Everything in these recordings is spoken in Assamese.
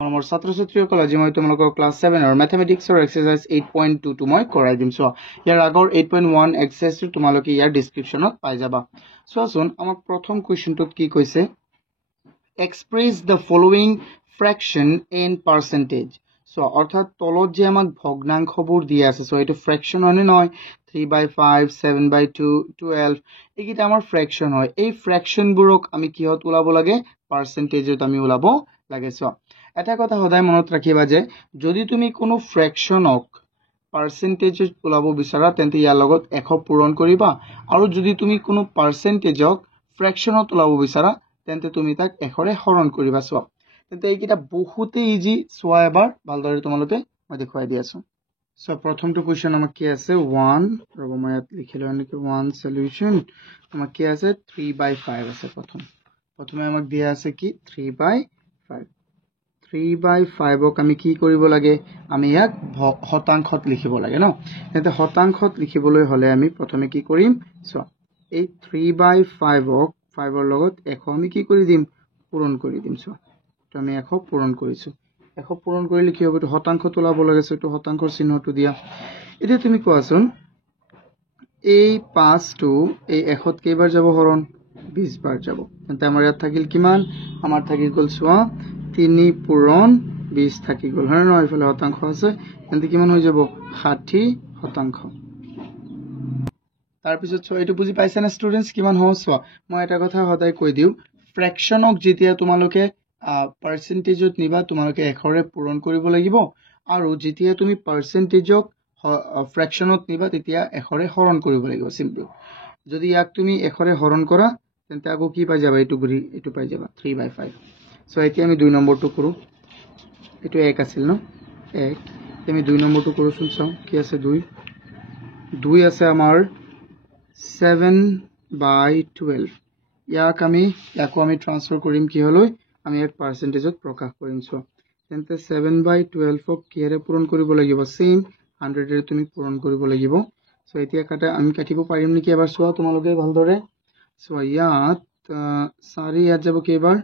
মোৰ ছাত্ৰ ছাত্ৰীসকল আজি মই তোমালোকৰ ক্লাছ 7 আৰু ম্যাথমেটিক্সৰ এক্সাৰসাইজ 8.22 মই কৰাই দিম। সো ইয়াৰ আগৰ 8.1 এক্সাৰসাইজটো তোমালোকে ইয়াৰ ডেসক্ৰিপচনত পাই যাবা। সোচোন আমাক প্ৰথম কোৱেশ্চনটোত কি কৈছে, express the following fraction in percentage. So অৰ্থাৎ তলত যে আমাক ভগ্নাংশবোৰ দিয়া আছে, সো এটো ফ্ৰেকশন হয় নে নহয়, 3/5 7/2 12 এইকেইটা আমাৰ ফ্ৰেকশন হয়। এই ফ্ৰেকশনবোৰক আমি কিহত ওলাব লাগে, পাৰ্চেন্টেজত আমি ওলাব লাগে। সো এটা কথা সদায় মনত ৰাখিবা যে যদি তুমি কোনো ফ্ৰেকশনক পাৰ্চেন্টেজত ওলাব বিচাৰা তেন্তে ইয়াৰ লগত 100 পূৰণ কৰিবা, আৰু যদি তুমি কোনো পাৰ্চেন্টেজক ফ্ৰেকশনত ওলাব বিচাৰা তেন্তে তুমি তাক 100ৰে হৰণ কৰিবা। সো তেন্তে এইকেইটা বহুতে ইজি। সোৱা এবাৰ ভালদৰে তোমালোকে মই দেখুৱাই দি আছো। সো প্ৰথমটো কোৱেশ্চন আমাক কি আছে, 1 ৰব মই ইয়াত লিখিলো এনেকৈ 1 সলিউশন আমাক কি আছে 3/5 আছে। প্ৰথমে আমাক দিয়া আছে কি 3/5। 3/5ক আমি কি কৰিব লাগে, আমি ইয়াক শতাংশত লিখিব লাগে ন। তেন্তে শতাংশত লিখিবলৈ হলে আমি প্ৰথমে কি কৰিম, সো এই 3/5ক 5ৰ লগত 100 আমি কি কৰি দিম, পূৰণ কৰি দিম। সো তো আমি 100 পূৰণ কৰিছো। 100 পূৰণ কৰিলে কি হ'ব, এইটো শতাংশত ওলাব লাগে। সো এইটো শতাংশৰ চিহ্নটো দিয়া। এতিয়া তুমি কোৱাচোন এই 5টো এই 100ত কেইবাৰ যাব হৰণ, 20 বাৰ যাব। তেন্তে আমাৰ ইয়াত থাকিল কিমান, আমাৰ থাকি গ'ল সোৱা 3 পূৰণ 20 থাকি গ'ল, হয় নহয়, ইফালে শতাংশ আছে, তেন্তে কিমান হৈ যাব 60%। তাৰপিছত সোৱা এইটো বুজি পাইছা না ষ্টুডেন্টস, কিমান সহজ। সোৱা মই এটা কথা সদায় কৈ দিওঁ, ফ্ৰেকশনক যেতিয়া তোমালোকে পাৰ্চেন্টেজত নিবা তোমালোকে 100ৰে পূৰণ কৰিব লাগিব, আৰু যেতিয়া তুমি পাৰ্চেন্টেজক ফ্ৰেকশনত নিবা তেতিয়া 100ৰে হৰণ কৰিব লাগিব। সিম্পল যদি ইয়াক তুমি 100ৰে হৰণ কৰা তেন্তে আকৌ কি পাই যাবা, এইটো ঘূৰি এইটো পাই যাবা 3/5। সো এতিয়া আমি 2 নম্বৰটো কৰো, এইটো 1 আছিল ন, 1। আমি 2 নম্বৰটো কৰোচোন, চাও কি আছে, 2 আছে আমাৰ 7/12। ইয়াকো আমি ট্ৰান্সফাৰ কৰিম কি হলৈ, আমি এক পাৰ্চেন্টেজত প্ৰকাশ কৰিম। সো তেন্তে 7/12ক কিহেৰে পূৰণ কৰিব লাগিব, সেম 100ৰে তুমি পূৰণ কৰিব লাগিব। সো এতিয়া আমি কাটিব পাৰিম নেকি এবাৰ চোৱা তোমালোকে ভালদৰে। সো ইয়াত 4 ইয়াত যাব কেইবাৰ,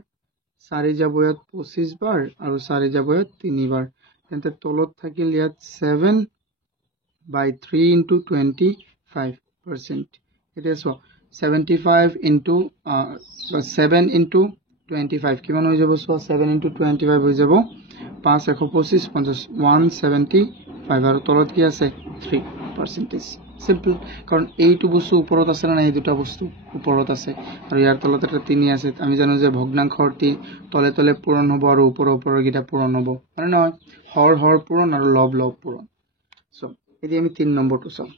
4 যাব ইয়াত 25 বাৰ, আৰু 4 যাব ইয়াত 3 বাৰ। তেন্তে তলত থাকিল ইয়াত 7/3 ইনটু 25%। এতিয়া চোৱা 75 ইনটু 7 ইনটু 25 কিমান হৈ যাব, চোৱা 7 ইনটু 25 হৈ যাব 5 125 50 175, আৰু তলত কি আছে 3%। সিম্পল, কাৰণ এইটো বস্তু ওপৰত আছে না, এই দুটা বস্তু ওপৰত আছে আৰু ইয়াৰ তলত এটা 3 আছে। আমি জানো যে ভগ্নাংশৰ তলে তলে পূৰণ হ'ব আৰু ওপৰৰ গিটা পূৰণ হ'ব, মানে নহয়, হৰ পূৰণ আৰু লব পূৰণ। সো এতিয়া আমি 3 নম্বৰটো চাও।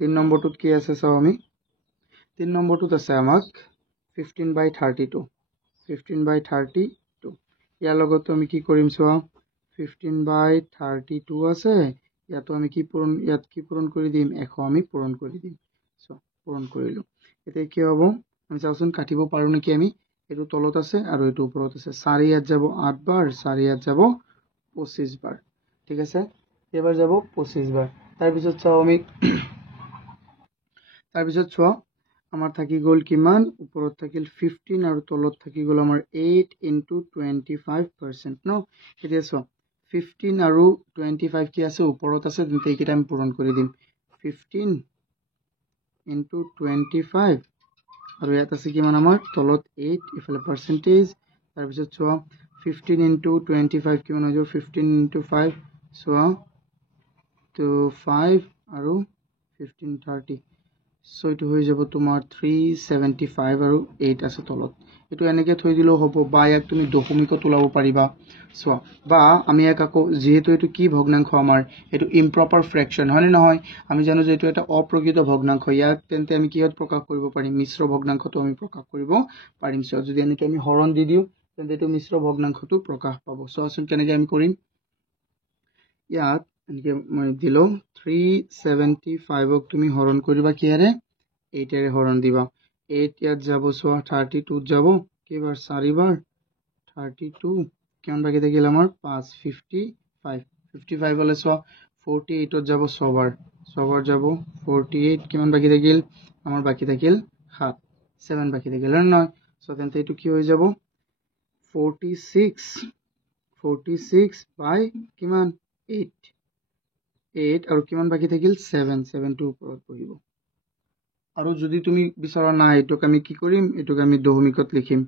3 নম্বৰটোত কি আছে চাও আমি, 3 নম্বৰটোত আছে আমাক 15/32। 15/32 ইয়াৰ লগত আমি কি কৰিম চোৱা, 15/32 আছে, ইয়াতো আমি কি পূৰণ, ইয়াত কি পূৰণ কৰি দিম, 100 আমি পূৰণ কৰি দিম। সো পূৰণ কৰিলো। এতিয়া কি হ'ব, আমি চাওচোন কাটিব পাৰো নেকি, আমি এইটো তলত আছে আৰু এইটো ওপৰত আছে। 4 ইয়াত যাব 8 বাৰ, 4 ইয়াত যাব 25 বাৰ, ঠিক আছে, এবাৰ যাব 25 বাৰ। তাৰপিছত চাও আমি, তাৰপিছত চোৱা আমাৰ থাকি গ'ল কিমান, ওপৰত থাকিল 15 আৰু তলত থাকি গ'ল আমাৰ 8 ইনটু 25% ন। এতিয়া চোৱা 15 আৰু 25 কি আছে, ওপৰত আছে, তেন্তে এইকেইটা আমি পূৰণ কৰি দিম। 15 ইনটু 25 আৰু ইয়াত আছে কিমান আমাৰ, তলত 8, ইফালে পাৰ্চেন্টেজ। তাৰপিছত চোৱা 15 ইনটু 25 কিমান হৈ যাব, 15 ইনটু 5 চোৱা 5 আৰু 15 30। সো এইটো হৈ যাব তোমাৰ 375 আৰু 8 আছে তলত। এইটো এনেকে থৈ দিলেও হ'ব, বা ইয়াক তুমি দশমিকত ওলাব পাৰিবা। চোৱা, বা আমি ইয়াক আকৌ, যিহেতু এইটো কি ভগ্নাংশ আমাৰ, এইটো ইম্প্ৰপাৰ ফ্ৰেকশন হয় নে নহয়, আমি জানো যে এইটো এটা অপ্ৰকৃত ভগ্নাংশ, ইয়াক তেন্তে আমি কিহত প্ৰকাশ কৰিব পাৰিম, মিশ্ৰ ভগ্নাংশটো আমি প্ৰকাশ কৰিব পাৰিম। চোৱা যদি এনেকে আমি হৰণ দি দিওঁ তেন্তে এইটো মিশ্ৰ ভগ্নাংশটো প্ৰকাশ পাব। চোৱাচোন কেনেকে আমি কৰিম, ইয়াত এনেকে মই দিলো 375ক তুমি হৰণ কৰিবা কিহেৰে, 8ৰে হৰণ দিবা। 8 ইয়াত যাব, চোৱা 32 যাব কেইবাৰ, 4 বাৰ, 32 কিমান বাকি থাকিল আমাৰ 5, 55 হলে চোৱা 48ত যাব 6 বাৰ, 6 বাৰ যাব 48, কিমান বাকি থাকিল আমাৰ, বাকি থাকিল 7 বাকি থাকিল, হয় নহয়। সো তেন্তে এইটো কি হৈ যাব 46 46 বাই কিমান 8 আৰু কিমান বাকি থাকিল 7 টো ওপৰত বহিব আৰু যদি তুমি বিচাৰা না এটোক আমি কি কৰিম এটোক আমি দশমিকত লিখিম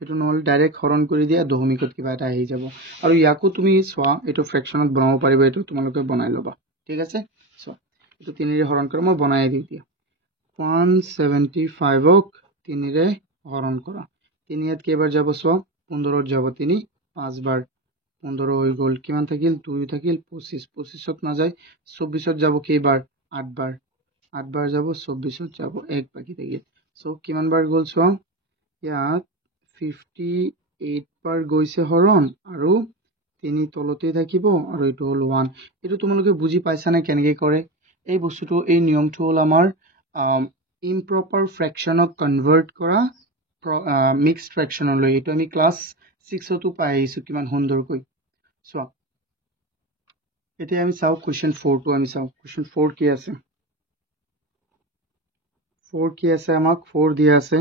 এটো নহলে ডাইৰেক্ট হৰণ কৰি দিয়া দশমিকত কিবা এটা আহি যাব আৰু ইয়াকো তুমি চোৱা এটো ফ্ৰেকশনত বনাব পাৰিবা এটো তোমালোকে বনাই লবা ঠিক আছে চোৱা এটো 3 ৰে হৰণ কৰা মই বনাই দিম দিয়া 175 ক 3 ৰে হৰণ কৰা 3 ইয়াত কেইবাৰ যাব চোৱা 15 ত যাব 3 5 বাৰ 15 হৈ গল কিমান থাকিল 2 থাকিল 25 25 ত না যায় 24 ত যাব কেইবাৰ 8 বাৰ 8 বাৰ যাব 24 ত যাব 1 বাকি থাকিল সো কিমান বাৰ গল চোৱা ইয়াত 58 বাৰ গৈছে হৰণ আৰু 3 তলতে থাকিব আৰু এটো হল 1 এটো তোমালোকে বুজি পাইছা না কেনেকৈ কৰে এই বস্তুটো এই নিয়মটো হল আমাৰ ইম্প্ৰপাৰ ফ্ৰেকশনক কনভাৰ্ট কৰা মিক্সড ফ্ৰেকশনলৈ এটো আমি ক্লাস 6 তো পাই আহিছো কিমান সুন্দৰকৈ চোৱা এতিয়া আমি চাও কোৱেশ্চন 4 টো আমি চাও কোৱেশ্চন 4 কি আছে 4 কি আছে আমাক 4 দিয়া আছে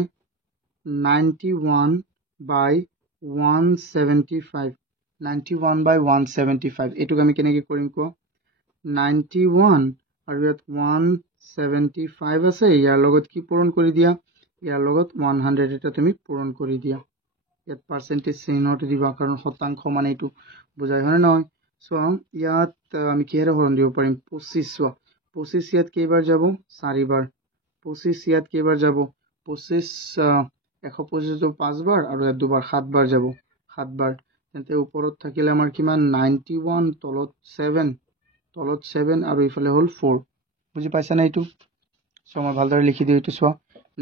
91 by 175 91 by 175 এটুক আমি কেনেকৈ কৰিম কো 91 আৰু ইয়াত 175 আছে ইয়াৰ লগত কি পূৰণ কৰি দিয়া ইয়াৰ লগত 100 এটা তুমি পূৰণ কৰি দিয়া ইয়াত পাৰ্সেন্টেজ চিহ্নটো দিবা কাৰণ শতাংশ মানে এটো বুজাই হয় নহয় সো ইয়াত আমি কিহেৰে হৰণ দিব পাৰিম 25 চোৱা 25 ইয়াত কেইবাৰ যাব 4 বাৰ 25 ইয়াত কেইবাৰ যাব 25 125 যাব 5 বাৰ আৰু ইয়াত দুবাৰ 7 বাৰ যাব 7 বাৰ তেন্তে ওপৰত থাকিলে আমাৰ কিমান 91 তলত 7 আৰু ইফালে হল 4 বুজি পাইছা না এটো সো মই ভালদৰে লিখি দিও এটো চোৱা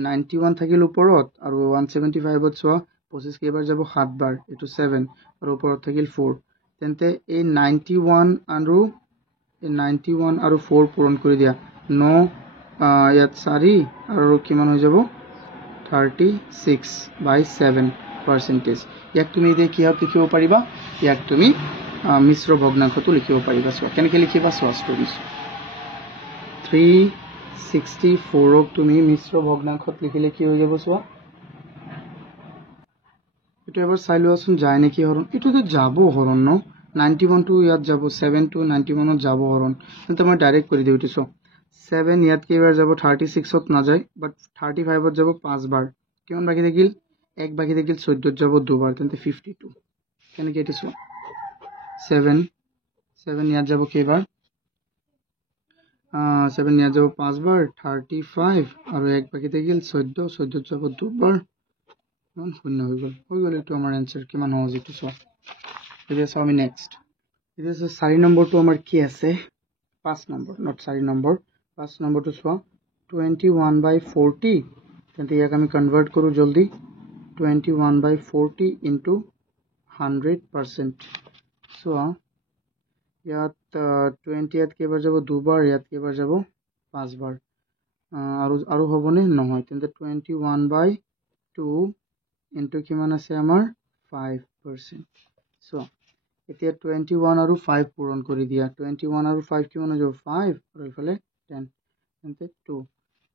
91 থাকিল ওপৰত আৰু 175 ত চোৱা 25 কেইবাৰ যাব 7 বাৰ এটো 7 আৰু ওপৰত থাকিল 4 তেন্তে এই 91 আৰু 4 পূৰণ কৰি দিয়া 9 ইয়াত 4 আৰু কিমান হৈ যাব 36 by 7% ইয়াক তুমি এতিয়া কি হত লিখিব পাৰিবা ইয়াক তুমি মিশ্ৰ ভগ্নাংশটো লিখিব পাৰিবা সো কেনেকৈ লিখিবা সো ষ্টুডেন্টস 364 ক তুমি মিশ্ৰ ভগ্নাংশত লিখিলে কি হৈ যাব সো এটো এবাৰ চাই লোৱাচোন যায় নেকি হৰণ এটো তো যাব হৰণ ন 91 টো ইয়াত যাব 7 টো 91 ত যাব হৰণ তেন্তে মই ডাইৰেক্ট কৰি দিও এটো সো 7 ইয়াত কেইবাৰ যাব 36 ত না যায় বাট 35 ত যাব 5 বাৰ কিমান বাকি থাকিল 1 বাকি থাকিল 14 ত যাব দুবাৰ তেন্তে 52 কেনেকৈ এটো সো 7 ইয়াত যাব কেইবাৰ 7 ইয়াত যাব 5 বাৰ 35 আৰু 1 বাকি থাকিল 14 ত যাব দুবাৰ শূন্য হৈ গল এটো আমাৰ आंसर কিমান সহজ এটো সো এতিয়া চাও আমি নেক্সট এতিয়া 4 নম্বৰটো আমাৰ কি আছে 5 নম্বৰ নট 4 নম্বৰ 5 নম্বৰটো চোৱা 21 by 40 তেন্তে ইয়াক আমি কনভাৰ্ট কৰো জলদি 21 by 40 into 100% চোৱা ইয়াত 20 ইয়াত কেইবাৰ যাব দুবাৰ ইয়াত কেইবাৰ যাব 5 বাৰ আৰু হবনে নহয় তেন্তে 21 by 2 into কিমান আছে আমাৰ 5% চোৱা এতিয়া 21 আৰু 5 পূৰণ কৰি দিয়া 21 আৰু 5 কিমান হৈ যাব 5 আৰু ইফালে 10 তেন্তে 2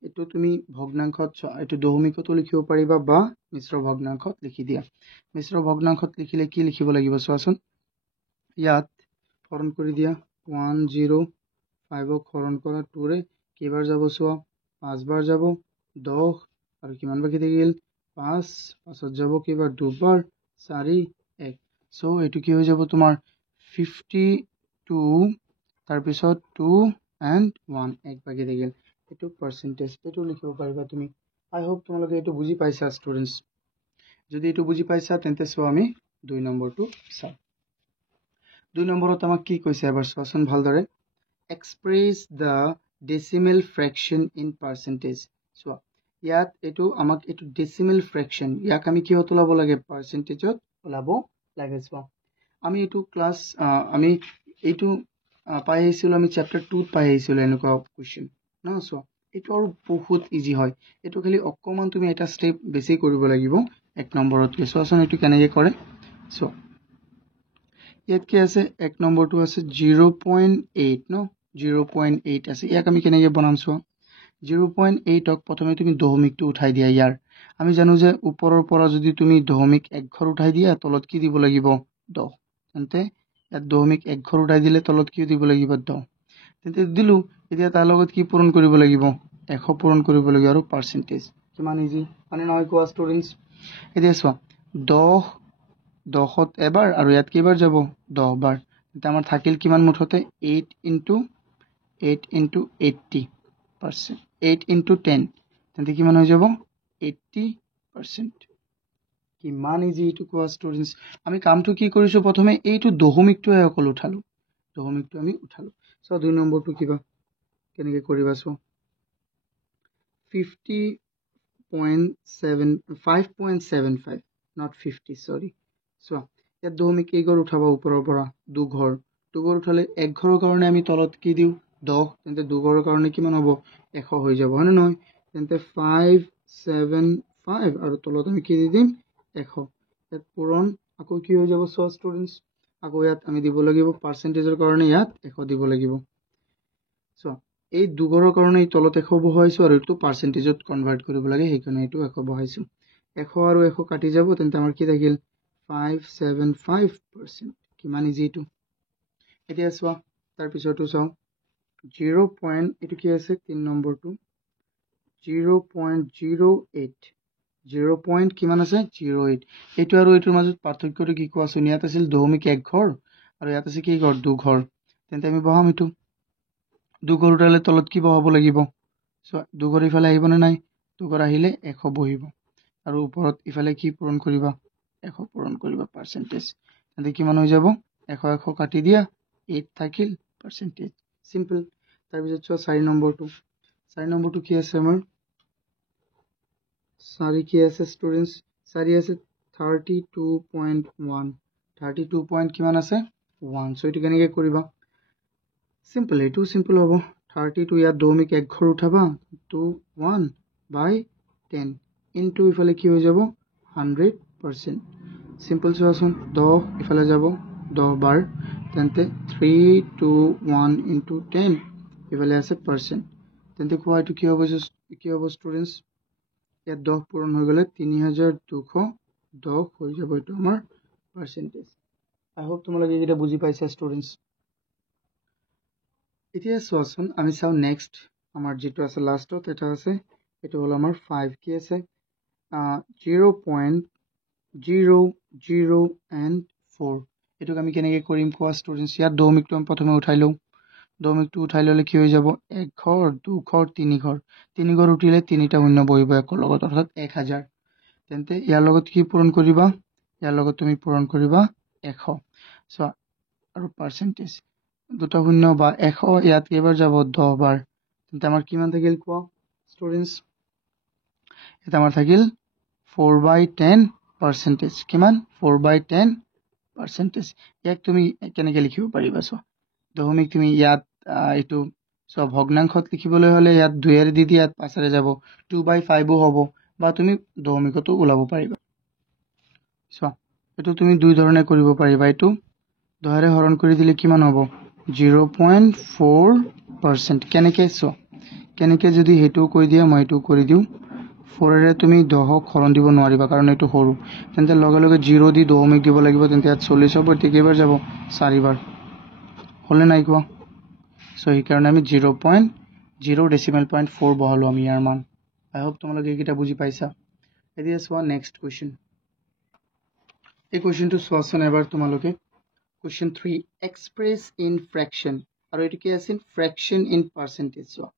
এটো তুমি ভগ্নাংশত এটো দশমিকতো লিখিব পাৰিবা বা মিশ্ৰ ভগ্নাংশত লিখি দিয়া মিশ্ৰ ভগ্নাংশত লিখিলে কি লিখিব লাগিব চোৱাচোন ইয়াত হৰণ কৰি দিয়া 105 ক হৰণ কৰা 2 ৰে কেইবাৰ যাব চোৱা 5 বাৰ যাব 10 আৰু কিমান বাকি থাকিল 5 5ত যাব কেইবাৰ দুবাৰ 4 1 সো এটো কি হৈ যাব তোমাৰ 52 তাৰ পিছত 2 and 1 এক বাকি থাকিল এটো পাৰ্সেন্টেজ এটো লিখিব পাৰিবা তুমি আই হোপ তোমালোকে এটো বুজি পাইছা স্টুডেন্টস যদি এটো বুজি পাইছা তেন্তে সো আমি 2 নম্বৰটো চাও 2 নম্বৰত আমাক কি কৈছে এবাৰ চোৱাচোন ভালদৰে express the decimal fraction in percentage চোৱা ইয়াত এটো আমাক এটো decimal fraction ইয়াক আমি কি হত লাব লাগে পার্সেন্টেজত লাব লাগে চোৱা আমি এটো ক্লাস আমি এটো পাই আহিছিল আমি চ্যাপ্টাৰ 2 ত পাই আহিছিল এনেকুৱা কোৱেশ্চন না চোৱা এটো আৰু বহুত ইজি হয় এটো খালি অকমান তুমি এটা স্টেপ বেছি কৰিব লাগিব এক নম্বৰত কে চোৱাচোন এটো কেনেকৈ কৰে চোৱা ইয়াত কি আছে এক নম্বৰটো আছে 0.8 ন 0.8 আছে ইয়াক আমি কেনেকৈ বনাম চোৱা 0.8 ক প্ৰথমে তুমি দশমিকটো উঠাই দিয়া ইয়াৰ আমি জানো যে ওপৰৰ পৰা যদি তুমি দশমিক এক ঘৰ উঠাই দিয়া তলত কি দিব লাগিব 10 তেন্তে ইয়াত দশমিক 1 ঘৰ উঠাই দিলে তলত কি দিব লাগিব 10 তেন্তে দিলো এতিয়া তাৰ লগত কি পূৰণ কৰিব লাগিব 100 পূৰণ কৰিব লাগিব আৰু পাৰ্চেন্টেজ কিমান ইজি মানে নহয় কোৱা ষ্টুডেন্টস এতিয়া চোৱা 10ত এবাৰ আৰু ইয়াত কেইবাৰ যাব 10 বাৰ তেন্তে আমাৰ থাকিল কিমান মুঠতে 8 into 80%, 8 into 10 তেন্তে কিমান হৈ যাব 80%। কিমান ইজি এইটো কোৱা ষ্টুডেন্টস আমি কামটো কি কৰিছো প্ৰথমে এইটো দশমিকটো অকল উঠালো দশমিকটো আমি উঠালো সো 2 নম্বৰটো কিবা কেনেকৈ কৰিবা সো 5.75 not 50 sorry সো ইয়াত দশমিক এই ঘৰ উঠাবা ওপৰৰ পৰা 2 ঘৰ উঠালে 1 ঘৰৰ কাৰণে আমি তলত কি দিও 10 তেন্তে 2 ঘৰৰ কাৰণে কিমান হ'ব 100 হৈ যাব হয় নহয় তেন্তে 575 আৰু তলত আমি কি দি দিম 100 ইয়াত পূৰণ আকৌ কি হৈ যাব সো ষ্টুডেন্টস আকৌ ইয়াত আমি দিব লাগিব পাৰ্চেন্টেজৰ কাৰণে ইয়াত 100 দিব লাগিব সো এই 2 ঘৰৰ কাৰণে এই তলত 100 বহাইছো আৰু এটো পাৰ্চেন্টেজত কনভাৰ্ট কৰিব লাগে সেইকাৰণে এটো 100 বহাইছো 100 আৰু 100 কাটি যাব তেন্তে আমাৰ কি থাকিল 575% কিমান ইজি এটো এতিয়া চোৱা তাৰ পিছৰটো চাও 0. এটো কি আছে 3 নম্বৰটো 0.08 কিমান আছে 08 এটো আৰু এটোৰ মাজত পাৰ্থক্যটো কি কোৱাছোন ইয়াত আছিল দশমিক 1 ঘৰ আৰু ইয়াত আছে কি ঘৰ 2 ঘৰ তেন্তে আমি বহাম এটো 2 ঘৰ উঠালে তলত কি বহাব লাগিব সো 2 ঘৰ ইফালে আহিব না নাই 2 ঘৰ আহিলে 100 বহিব আৰু ওপৰত ইফালে কি পূৰণ কৰিবা 100 পূৰণ কৰিবা পাৰ্চেন্টেজ তেন্তে কিমান হৈ যাব 100 কাটি দিয়া 8 থাকিল পাৰ্চেন্টেজ সিম্পল তাৰ পিছত চোৱা 4 নম্বৰটো কি আছে আমাৰ 4 কি আছে ষ্টুডেন্টস 4 আছে 32.1 কিমান আছে 1 সো এটো কেনেকৈ কৰিবা সিম্পল এটো সিম্পল হ'ব 32 ইয়াত দশমিক 1 ঘৰ উঠাবা 21/10 ইনটু ইফালে কি হৈ যাব 100% সিম্পল চোৱাচোন 10 ইফালে যাব 10 বাৰ তেন্তে 321 into 10 ইফালে আছে পাৰ্সেন্ট তেন্তে কোৱা এটো কি হ'ব ষ্টুডেন্টস ইয়াত 10 পূৰণ হৈ গলে 3210 হৈ যাব এটো আমাৰ পাৰ্সেন্টেজ আই হোপ তোমালোকে এটা বুজি পাইছা ষ্টুডেন্টস এতিয়া চোৱাচোন আমি চাও নেক্সট আমাৰ যেটো আছে লাষ্টত এটা আছে এটো হল আমাৰ 5 কি আছে 0.004 এটোক আমি কেনেকৈ কৰিম কোৱা ষ্টুডেন্টস ইয়াত দশমিকটো আমি প্ৰথমে উঠাই লও দশমিকটো উঠাই ললে কি হৈ যাব 1 ঘৰ 2 ঘৰ 3 ঘৰ 3 ঘৰ উঠিলে 3টা শূন্য বহিব একৰ লগত অৰ্থাৎ 1000 তেন্তে ইয়াৰ লগত কি পূৰণ কৰিবা ইয়াৰ লগত তুমি পূৰণ কৰিবা 100 সো আৰু পাৰ্সেন্টেজ দুটা শূন্য বা 100 ইয়াত কেইবাৰ যাব 10 বাৰ তেন্তে আমাৰ কিমান থাকিল কোৱা ষ্টুডেন্টস এটা আমাৰ থাকিল 4/10% কিমান 4/10% ইয়াক তুমি কেনেকৈ লিখিব পাৰিবা সো দশমিক তুমি ইয়াত এটো সো ভগ্নাংশত লিখিবলৈ হলে ইয়াত 2 এৰ দি ইয়াত 5 এৰ যাব 2/5 হ'ব বা তুমি দশমিকটো ওলাব পাৰিবা সো এটো তুমি দুই ধৰণে কৰিব পাৰিবা এটো 10 এৰে হৰণ কৰি দিলে কিমান হ'ব 0.4% কেনেকৈ সো কেনেকৈ যদি হেতু কৈ দিয়া মই এটো কৰি দিও 4 এৰে তুমি 10ক হৰণ দিব নোৱাৰিবা কাৰণ এটো সৰু তেন্তে লগে লগে 0 দি দশমিক দিব লাগিব তেন্তে ইয়াত 40 হ'ব তে কেইবাৰ যাব 4 বাৰ হলে নাই কোৱা সো এই কাৰণে আমি 0.0.4 বহালো আমি ইয়াৰ মান আই হোপ তোমালোকে এটা বুজি পাইছা এতিয়া চোৱা নেক্সট কোৱেশ্চন এই কোৱেশ্চনটো চোৱাচোন এবাৰ তোমালোকে Question 3 express in fraction আৰু এটো কি আছিল fraction in percentage চোৱা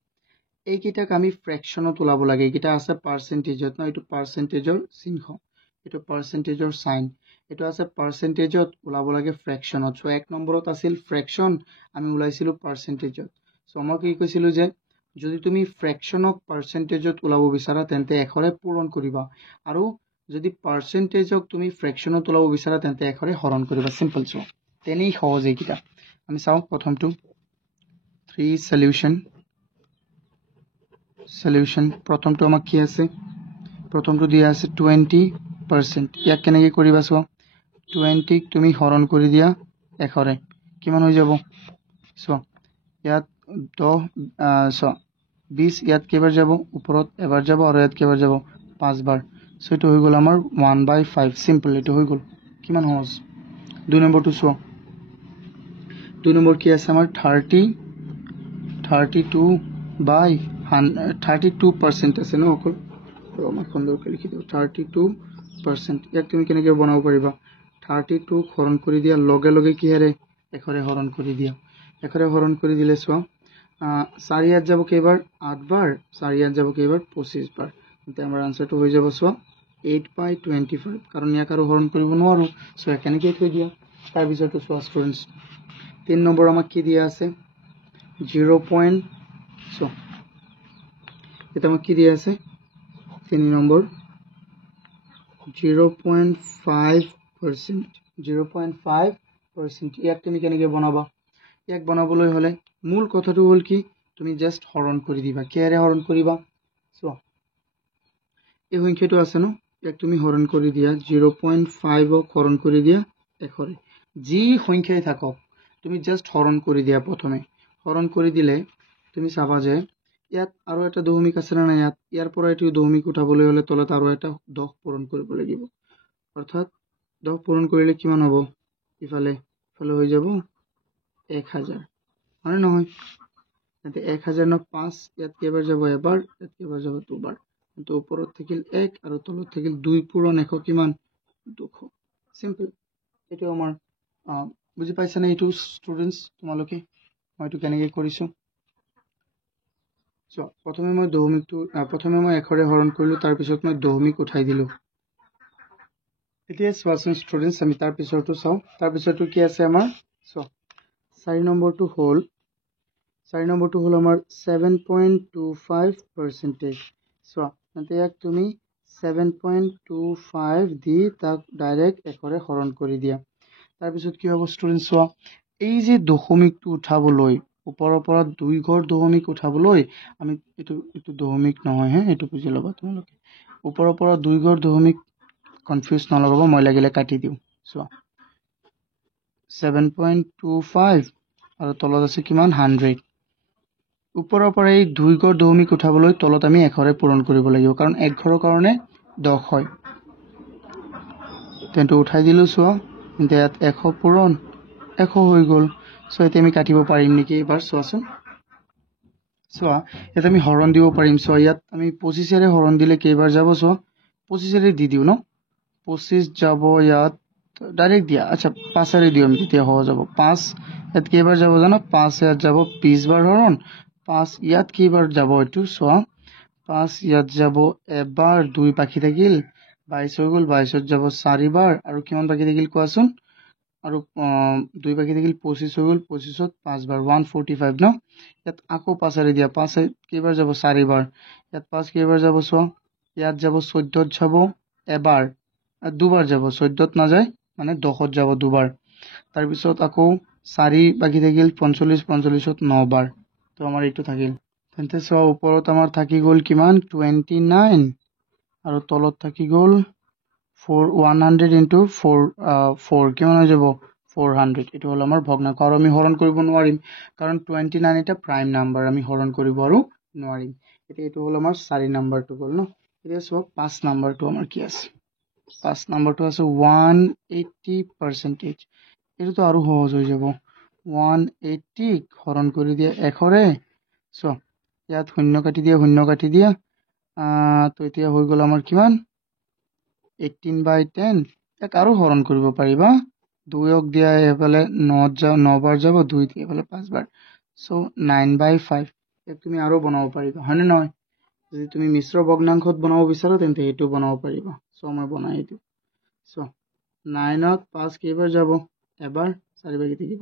এইকিটাক আমি ফ্ৰেকশনত ওলাব লাগে এইকিটা আছে পাৰ্সেন্টেজত ন এটো পাৰ্সেন্টেজৰ চিহ্ন এটো পাৰ্সেন্টেজৰ সাইন এটো আছে পাৰ্সেন্টেজত ওলাব লাগে ফ্ৰেকশনত সো 1 নম্বৰত আছিল ফ্ৰেকশন আমি ওলাইছিলো পাৰ্সেন্টেজত সো মই কি কৈছিলো যে যদি তুমি ফ্ৰেকশনক পাৰ্সেন্টেজত ওলাব বিচাৰা তেন্তে 1 ৰে পূৰণ কৰিবা আৰু যদি পাৰ্সেন্টেজক তুমি ফ্ৰেকশনত ওলাব বিচাৰা তেন্তে 1 ৰে হৰণ কৰিবা সিম্পল সো তেনেই সহজ এইকিটা আমি চাও প্ৰথমটো 3 সলিউশন প্ৰথমটো আমাক কি আছে প্ৰথমটো দিয়া আছে 20% ইয়াক কেনেকৈ কৰিবা চোৱা 20 ক তুমি হৰণ কৰি দিয়া 1 ৰে কিমান হৈ যাব চোৱা ইয়াত 20 ইয়াত কেইবাৰ যাব ওপৰত এবাৰ যাব আৰু ইয়াত কেইবাৰ যাব 5 বাৰ সো এটো হৈ গল আমাৰ 1/5 সিম্পল এটো হৈ গল কিমান সহজ 2 নম্বৰটো চোৱা 2 নম্বৰ কি আছে আমাৰ 32% আছে ন অকল মই সুন্দৰকৈ লিখি দিওঁ 32%। ইয়াক তুমি কেনেকৈ বনাব পাৰিবা 32 হৰণ কৰি দিয়া লগে লগে কিহেৰে এশৰে হৰণ কৰি দিয়া এশৰে হৰণ কৰি দিলে চোৱা 4 ইয়াত যাব কেইবাৰ 8 বাৰ 4 ইয়াত যাব কেইবাৰ 25 বাৰ তেন্তে আমাৰ আনসাৰটো হৈ যাব চোৱা 8/25 কাৰণ ইয়াক আৰু হৰণ কৰিব নোৱাৰো সো কেনেকৈ থৈ দিয়া তাৰ পিছতো চোৱা ষ্টুডেন্টস 3 নম্বৰ আমাক কি দিয়া আছে 0. সো এটা আমাক কি দিয়া আছে 3 নম্বৰ 0.5%। ইয়াক তুমি কেনেকৈ বনাবা ইয়াক বনাবলৈ হলে মূল কথাটো হল কি তুমি জাস্ট হৰণ কৰি দিবা কেৰে হৰণ কৰিবা সো এই সংখ্যাটো আছে ন ইয়াক তুমি হৰণ কৰি দিয়া 0.5 হৰণ কৰি দিয়া এশৰে যি সংখ্যাই থাকক তুমি জাস্ট হৰণ কৰি দিয়া প্ৰথমে হৰণ কৰি দিলে তুমি চাবা যে ইয়াত আৰু এটা দশমিক আছে না ইয়াত ইয়াৰ পৰা এটো দশমিক উঠাবলৈ হলে তলত আৰু এটা 10 পূৰণ কৰিব লাগিব অৰ্থাৎ 10 পূৰণ কৰিলে কিমান হ'ব ইফালে হৈ যাব 1000 মানে নহয় তেন্তে 1000 ন 5 ইয়াত কেইবাৰ যাব এবাৰ ইয়াত কেইবাৰ যাব দুবাৰ তো ওপৰত থাকিল 1 আৰু তলত থাকিল 2 পূৰণ 100 কিমান 200 সিম্পল এটো আমাৰ বুজি পাইছা না এটো ষ্টুডেন্টস তোমালোকে মইটো কেনেকৈ কৰিছো সো প্ৰথমে মই দশমিকটো প্ৰথমে মই এশৰে হৰণ কৰিলো তাৰ পিছত মই দশমিক উঠাই দিলো এতিয়া চোৱাচোন ষ্টুডেন্টস আমি তাৰ পিছৰটো চাও তাৰ পিছৰটো কি আছে আমাৰ সো 4 নম্বৰটো হল আমাৰ 7.25%। সো তেন্তে ইয়াক তুমি 7.25 দি তাক ডাইৰেক্ট এশৰে হৰণ কৰি দিয়া তাৰ পিছত কি হ'ব ষ্টুডেন্টস চোৱা এই যে দশমিকটো উঠাবলৈ ওপৰৰ পৰা দুই ঘৰ দশমিক উঠাবলৈ আমি এটো দশমিক নহয় হে এটো বুজি লবা তোমালোকে ওপৰৰ পৰা দুই ঘৰ দশমিক কনফিউজ নলগাবা মই লাগিলে কাটি দিও চোৱা 7.25 আৰু তলত আছে কিমান 100 ওপৰৰ পৰা এই দুই ঘৰ দশমিক উঠাবলৈ তলত আমি এশৰে পূৰণ কৰিব লাগিব কাৰণ এক ঘৰৰ কাৰণে 10 হয় তেন্তে উঠাই দিলো চোৱা তেন্তে ইয়াত 100 পূৰণ 100 হৈ গল সো এতিয়া আমি কাটিব পাৰিম নেকি এবাৰ চোৱাচোন চোৱা এটা আমি হৰণ দিব পাৰিম সো ইয়াত আমি 25 এৰে হৰণ দিলে কেইবাৰ যাব চোৱা 25 এৰে দি দিও ন 25 যাব ইয়াত ডাইৰেক্ট দিয়া আচ্ছা 5 এৰে দিও আমি তেতিয়া হৈ যাব 5 ইয়াত কেইবাৰ যাব জানো 5 ইয়াত যাব 20 বাৰ হৰণ 5 ইয়াত কেইবাৰ যাব এটো চোৱা 5 ইয়াত যাব এবাৰ 2 বাকি থাকিল 22 হৈ গল 22ত যাব 4 বাৰ আৰু কিমান বাকি থাকিল কোৱাচোন আৰু 2 বাকি থাকিল 25 হৈ গল 25ত 5 বাৰ 145 ন ইয়াত আকৌ 5 এৰে দিয়া 5 কেইবাৰ যাব 4 বাৰ ইয়াত 5 কেইবাৰ যাব চোৱা ইয়াত যাব 14ত যাব এবাৰ আৰ দুবাৰ যাব 14ত না যায় মানে 10ত যাব দুবাৰ তাৰ পিছত আকৌ 4 বাকি থাকিল 45 45ত 9 বাৰ তো আমাৰ এইটো থাকিল তেন্তে সব ওপৰত আমাৰ থাকি গল কিমান 29 আৰু তলত থাকি গল 100 into 4 কিমান হৈ যাব 400 এটো হল আমাৰ ভগ্নাংশ আৰু আমি হৰণ কৰিব নোৱাৰিম কাৰণ 29 এটা প্ৰাইম নাম্বাৰ আমি হৰণ কৰিব আৰু নোৱাৰিম এতিয়া এটো হল আমাৰ 4 নাম্বাৰটো গল ন এতিয়া সব 5 নাম্বাৰটো আমাৰ কি আছে 5 নাম্বাৰটো আছে 180%। এটো তো আৰু সহজ হৈ যাব 180 হৰণ কৰি দিয়া এশৰে সো ইয়াত শূন্য কাটি দিয়া তো এতিয়া হৈ গল আমাৰ কিমান 18/10 এক আৰু হৰণ কৰিব পাৰিবা 2ক দিয়া এফালে 9 বাৰ যাব 2 দিয়ে এফালে 5 বাৰ সো 9/5 এক তুমি আৰু বনাব পাৰিবা হয়নে নহয় যদি তুমি মিশ্ৰ ভগ্নাংশত বনাব বিচাৰা তেন্তে এটো বনাব পাৰিবা সো মই বনাই দিও সো 9ত 5 কেইবাৰ যাব এবাৰ 4 বাকি থাকিব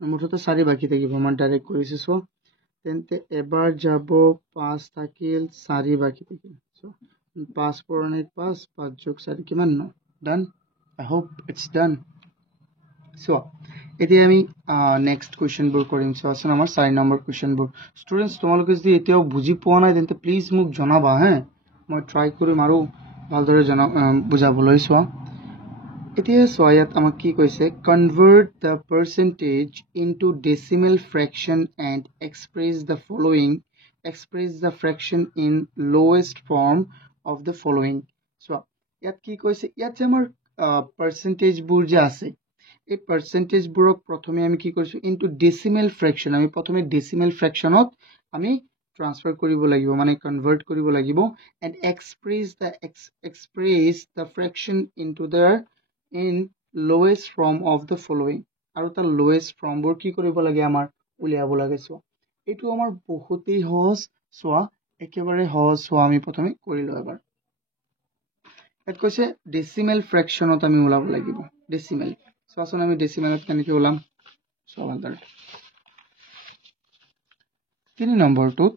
মুঠতে 4 বাকি থাকিব মই ডাইৰেক্ট কৰিছো সো তেন্তে এবাৰ যাব 5 থাকিল 4 বাকি থাকিল সো 5 পূৰণ 5 5 যোগ 4 কিমান 9 done I hope it's done so এতিয়া আমি নেক্সট কোৱেশ্চনবোৰ কৰিম সো আমাৰ 4 নম্বৰ কোৱেশ্চনবোৰ ষ্টুডেন্টস তোমালোকে যদি এতিয়াও বুজি পোৱা নাই তেন্তে প্লিজ মোক জনাবা হে মই ট্ৰাই কৰিম আৰু ভালদৰে বুজাবলৈ সো এতিয়া সো ইয়াত আমাক কি কৈছে convert the percentage into decimal fraction and express the fraction in lowest form of the following so ইয়াত কি কৈছে ইয়াত যে আমাৰ পাৰ্সেন্টেজ বোৰ যে আছে এই পাৰ্চেণ্টেজবোৰক প্ৰথমে আমি কি কৰিছোঁ ইনটু ডেচিমেল ফ্ৰেকশ্যন আমি প্ৰথমে ডেচিমেল ফ্ৰেকশ্যনত আমি ট্ৰান্সফাৰ কৰিব লাগিব মানে কনভাৰ্ট কৰিব লাগিব and express the fraction into their in lowest form of the following আৰু তাৰ লোৱেষ্ট ফৰ্মবোৰ কি কৰিব লাগে আমাৰ উলিয়াব লাগে চোৱা এইটো আমাৰ বহুতেই সহজ চোৱা একেবাৰে সহজ চোৱা আমি প্ৰথমে কৰিলোঁ এবাৰ ইয়াত কৈছে ডেচিমেল ফ্ৰেকশ্যনত আমি ওলাব লাগিব ডেচিমেল চোৱাচোন আমি ডেচিমেলত কেনেকৈ ওলাম চোৱা ভালদৰে 3 নম্বৰটোত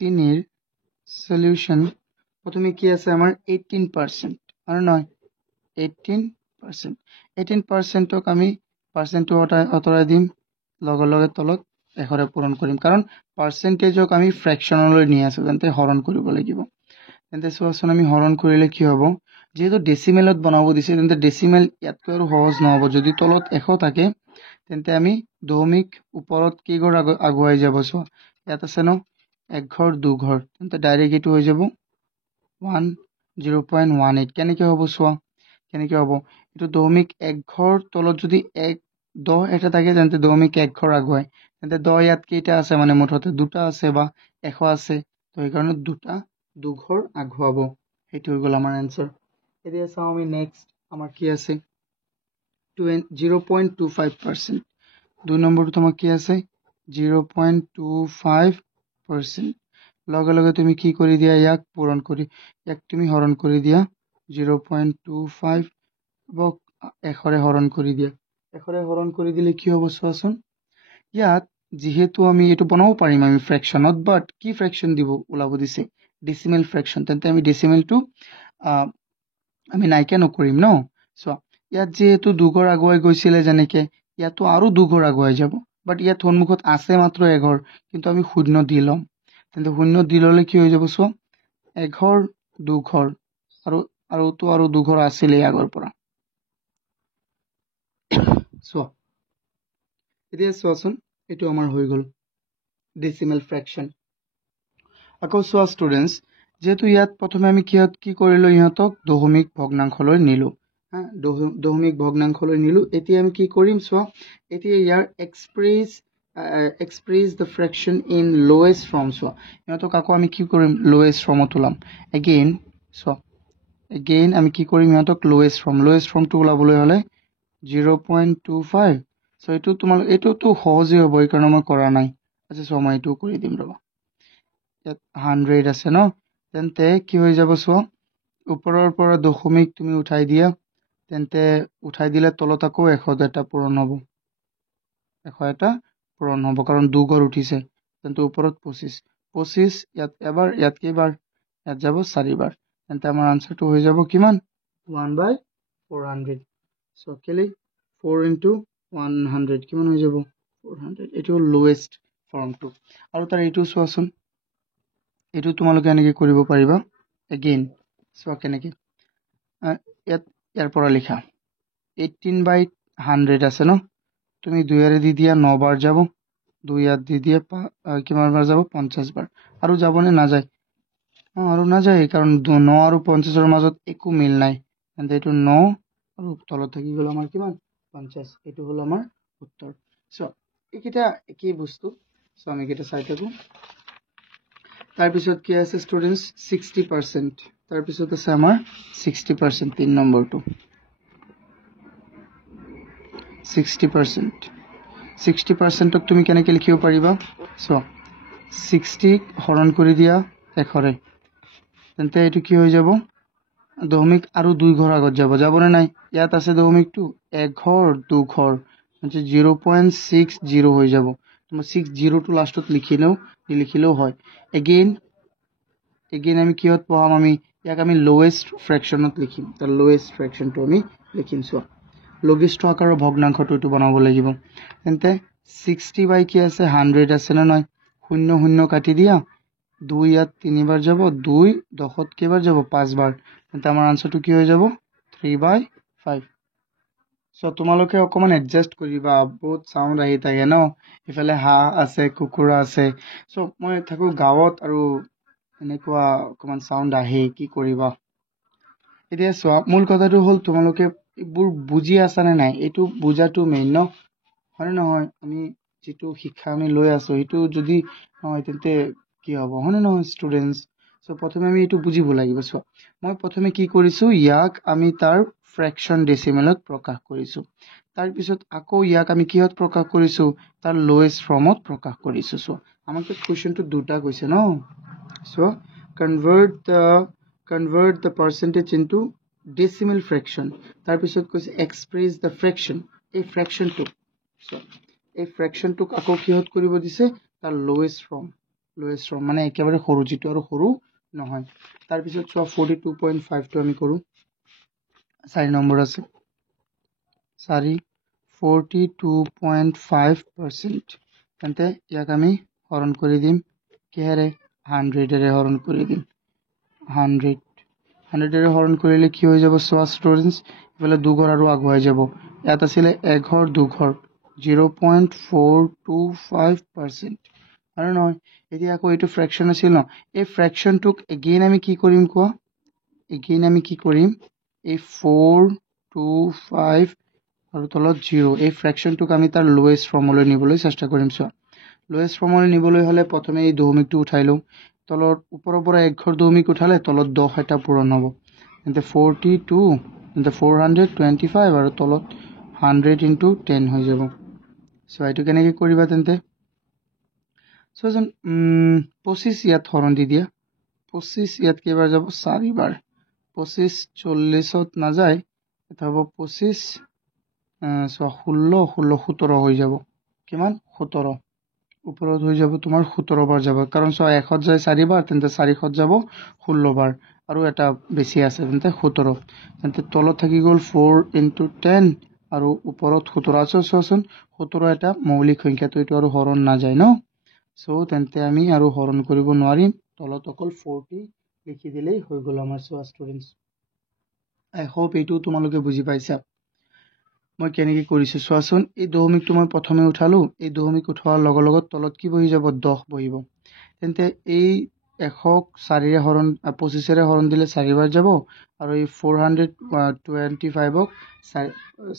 3ৰ সলিউশন প্ৰথমে কি আছে আমাৰ 18% আৰু নহয় 18%ক আমি পাৰ্চেণ্টটো অতৰাই দিম লগে লগে তলত এশৰে পূৰণ কৰিম কাৰণ পাৰ্চেণ্টেজক আমি ফ্ৰেকশ্যনলৈ নি আছো তেন্তে হৰণ কৰিব লাগিব তেন্তে চোৱাচোন আমি হৰণ কৰিলে কি হ'ব যেহেতু ডেচিমেলত বনাব দিছে তেন্তে ডেচিমেল ইয়াতকৈ আৰু সহজ নহ'ব যদি তলত 100 থাকে তেন্তে আমি দশমিক ওপৰত কি ঘৰ আগুৱাই যাব চোৱা ইয়াত আছে ন এক ঘৰ দু ঘৰ তেন্তে ডাইৰেক্ট এইটো হৈ যাব 0.18 কেনেকৈ হ'ব চোৱা কেনেকৈ হ'ব এইটো দশমিক এক ঘৰ তলত যদি 10 এটা থাকে তেন্তে দশমিক এক ঘৰ আগুৱাই তেন্তে 10 ইয়াত কেইটা আছে মানে মুঠতে দুটা আছে বা 100 আছে তো সেইকাৰণে দুটা দু ঘৰ আগুৱাব সেইটো হৈ গ'ল আমাৰ এনসাৰ এতিয়া চাওঁ আমি নেক্সট আমাৰ কি আছে 0.25% 2 নম্বৰটো তোমাৰ কি আছে 0.25% লগে লগে তুমি কি কৰি দিয়া ইয়াক পূৰণ কৰি ইয়াক তুমি হৰণ কৰি দিয়া 0.25 বক এশৰে হৰণ কৰি দিয়া এশৰে হৰণ কৰি দিলে কি হ'ব চোৱাচোন ইয়াত যেহেতু আমি এটো বনাব পাৰিম আমি ফ্ৰেকশ্যনত বাট কি ফ্ৰেকশ্যন দিব ওলাব দিছে ডেচিমেল ফ্ৰেকশ্যন তেন্তে আমি ডেচিমেলটো আমি নাইকিয়া নকৰিম ন চোৱা ইয়াত যেহেতু দুঘৰ আগুৱাই গৈছিলে যেনেকে ইয়াতো আৰু দুঘৰ আগুৱাই যাব বাট ইয়াত সন্মুখত আছে মাত্ৰ এঘৰ কিন্তু আমি শূন্য দি ল'ম তেন্তে শূন্য দি ল'লে কি হৈ যাব চোৱা এঘৰ দুঘৰ আৰু দুঘৰ আছিলে আগৰ পৰা চোৱা এতিয়া চোৱাচোন এইটো আমাৰ হৈ গ'ল ডেচিমেল ফ্ৰেকশ্যন আকৌ চোৱা ষ্টুডেণ্টছ যেহেতু ইয়াত প্ৰথমে আমি কি কৰিলোঁ ইহঁতক দশমিক ভগ্নাংশলৈ নিলোঁ দশমিক ভগ্নাংশলৈ নিলোঁ এতিয়া আমি কি কৰিম চোৱা এতিয়া ইয়াৰ express the fraction in lowest form চোৱা ইহঁতক আকৌ আমি কি কৰিম lowest formত ওলাম again আমি কি কৰিম ইহঁতক lowest formটো ওলাবলৈ হ'লে 0.25 so এইটোতো সহজেই হ'ব এই কাৰণে মই কৰা নাই আচ্ছা চোৱা মই এইটো কৰি দিম ৰবা ইয়াত 100 আছে ন তেন্তে কি হৈ যাব চোৱা ওপৰৰ পৰা দশমিক তুমি উঠাই দিয়া তেন্তে উঠাই দিলে তলত আকৌ 100 এটা পূৰণ হ'ব 100 এটা পূৰণ হ'ব কাৰণ দুঘৰ উঠিছে তেন্তে ওপৰত 25 ইয়াত এবাৰ ইয়াত কেইবাৰ ইয়াত যাব 4 বাৰ তেন্তে আমাৰ আনসাৰটো হৈ যাব কিমান 1/400 সো কেলি 4 into 100 কিমান হৈ যাব 400 এটো লোৱেষ্ট ফৰ্মটো আৰু তাৰ এইটো চোৱাচোন এইটো তোমালোকে এনেকৈ কৰিব পাৰিবা এগেইন চোৱা কেনেকৈ ইয়াৰ পৰা লিখা 18/100 আছে ন তুমি 2 দি দিয়া 9 বাৰ যাব 2 ইয়াত দি দিয়া কিমান বাৰ যাব 50 বাৰ আৰু যাবনে নাযায় আৰু নাযায় কাৰণ 9 আৰু 50ৰ মাজত একো মিল নাই তেন্তে এইটো 9 আৰু তলত থাকি গ'ল আমাৰ কিমান 50 এইটো হল আমাৰ উত্তৰ সো এইকেইটা কি বস্তু সো আমি এটা চাই থাকো তাৰ পিছত কি আছে ষ্টুডেন্টস 60% তাৰ পিছত আছে আমাৰ 60% 3 নম্বৰটো 60%ক তুমি কেনেকৈ লিখিব পাৰিবা সো 60 হৰণ কৰি দিয়া এশৰে তেন্তে এইটো কি হৈ যাব দশমিক আৰু দুই ঘৰ আগত যাবনে নাই ইয়াত আছে দশমিকটো এক ঘৰ দু ঘৰ মানে 0.60 হৈ যাব তুমি 60 টো লাষ্টত লিখিলেও হয় এগেইন আমি কিহত পাম আমি ইয়াক আমি লোৱেষ্ট ফ্ৰেকশ্যনত লিখিম তাৰ লোৱেষ্ট ফ্ৰেকশ্যনটো আমি লিখিম চোৱা লঘিষ্ঠ আকাৰৰ ভগ্নাংশটো এইটো বনাব লাগিব তেন্তে 60 বাই কি আছে 100 আছে না নহয় 0 কাটি দিয়া 2 ইয়াত 3 বাৰ যাব 2 10ত কেইবাৰ যাব 5 বাৰ তেন্তে আমাৰ আনসাৰটো কি হৈ যাব 3/5 সো তোমালোকে অকমান এডজাস্ট কৰিবা বহুত সাউন্ড আহি থাকে ন ইফালে হাঁহ আছে কুকুৰা আছে সো মই থাকো গাঁৱত আৰু এনেকুৱা অকমান সাউন্ড আহে কি কৰিবা এতিয়া চোৱা মূল কথাটো হল তোমালোকে এইবোৰ বুজি আছা নে নাই এইটো বুজাটো মেইন ন হয় নহয় আমি যেটো শিক্ষা আমি লৈ আছো এইটো যদি নহয় তেন্তে কি হ'ব হয় নহয় ষ্টুডেন্টস সো প্ৰথমে আমি এইটো বুজিব লাগিব সো মই প্ৰথমে কি কৰিছো ইয়াক আমি তাৰ ফ্ৰেকশন ডেসিমেলত প্ৰকাশ কৰিছো তাৰ পিছত আকৌ ইয়াক আমি কিহত প্ৰকাশ কৰিছো তাৰ লোৱেষ্ট ফৰ্মত প্ৰকাশ কৰিছো সো আমাক কোৱেশ্চনটো দুটা কৈছে ন so convert the percentage into decimal fraction তাৰ পিছত কৈছে express the fraction এই fraction টো সো এই fraction টোক আকৌ কিহত কৰিব দিছে তাৰ lowest form মানে একেবাৰে সৰু যেটো আৰু সৰু নহয় তাৰ পিছত সো 42.5 টো আমি কৰো 4 নম্বৰ আছে 42.5% তেন্তে ইয়াক আমি হৰণ কৰি দিম কিহেৰে 100 এৰে হৰণ কৰি দিম 100 এৰে হৰণ কৰিলে কি হৈ যাব সো ষ্টুডেন্টস ইফালে দুঘৰ আৰু আগুৱাই যাব ইয়াত আছিল এঘৰ দুঘৰ 0.425% আৰু নহয় এতিয়া আকৌ এইটো ফ্ৰেকশন আছিল ন এই ফ্ৰেকশনটোক এগেইন আমি কি কৰিম কোৱা এগেইন আমি কি কৰিম এই 425 আৰু তলত 0 এই ফ্ৰেকশনটোক আমি তাৰ লোৱেষ্ট ফৰ্মলৈ নিবলৈ চেষ্টা কৰিম সো লোৱেষ্ট ফৰ্মলৈ নিবলৈ হলে প্ৰথমে এই দশমিকটো উঠাই লওঁ তলত ওপৰৰ পৰা এক ঘৰ দশমিক উঠালে তলত 10 এটা পূৰণ হ'ব তেন্তে 42 তেন্তে 425 আৰু তলত 100 into 10 হৈ যাব সো এইটো কেনেকৈ কৰিবা তেন্তে সো জন 25 ইয়াত হৰণ দি দিয়া 25 ইয়াত কেইবাৰ যাব 4 বাৰ 25 40ত নাযায় এটা হ'ব 25 সো 16 17 হৈ যাব কিমান 17 ওপৰত হৈ যাব তোমাৰ 17 বাৰ যাব কাৰণ সো 1ত যায় 4 বাৰ তেন্তে 4ত যাব 16 বাৰ আৰু এটা বেছি আছে তেন্তে 17 তেন্তে তলত থাকি গ'ল 4 into 10 আৰু ওপৰত 17 আছে সোচোন 17 এটা মৌলিক সংখ্যা তো এটো আৰু হৰণ না যায় ন সো তেন্তে আমি আৰু হৰণ কৰিব নোৱাৰিম তলত অকল 40 লিখি দিলেই হৈ গ'ল আমাৰ সো ষ্টুডেন্টস আই হোপ এইটো তোমালোকে বুজি পাইছা মই কেনেকৈ কৰিছো চোৱাচোন এই দশমিকটো মই প্ৰথমে উঠালো এই দশমিক উঠোৱাৰ লগত তলত কি বহি যাব 10 বহিব তেন্তে এই 100ক 4 ৰে হৰণ 25 ৰে হৰণ দিলে 4 বাৰ যাব আৰু এই 425ক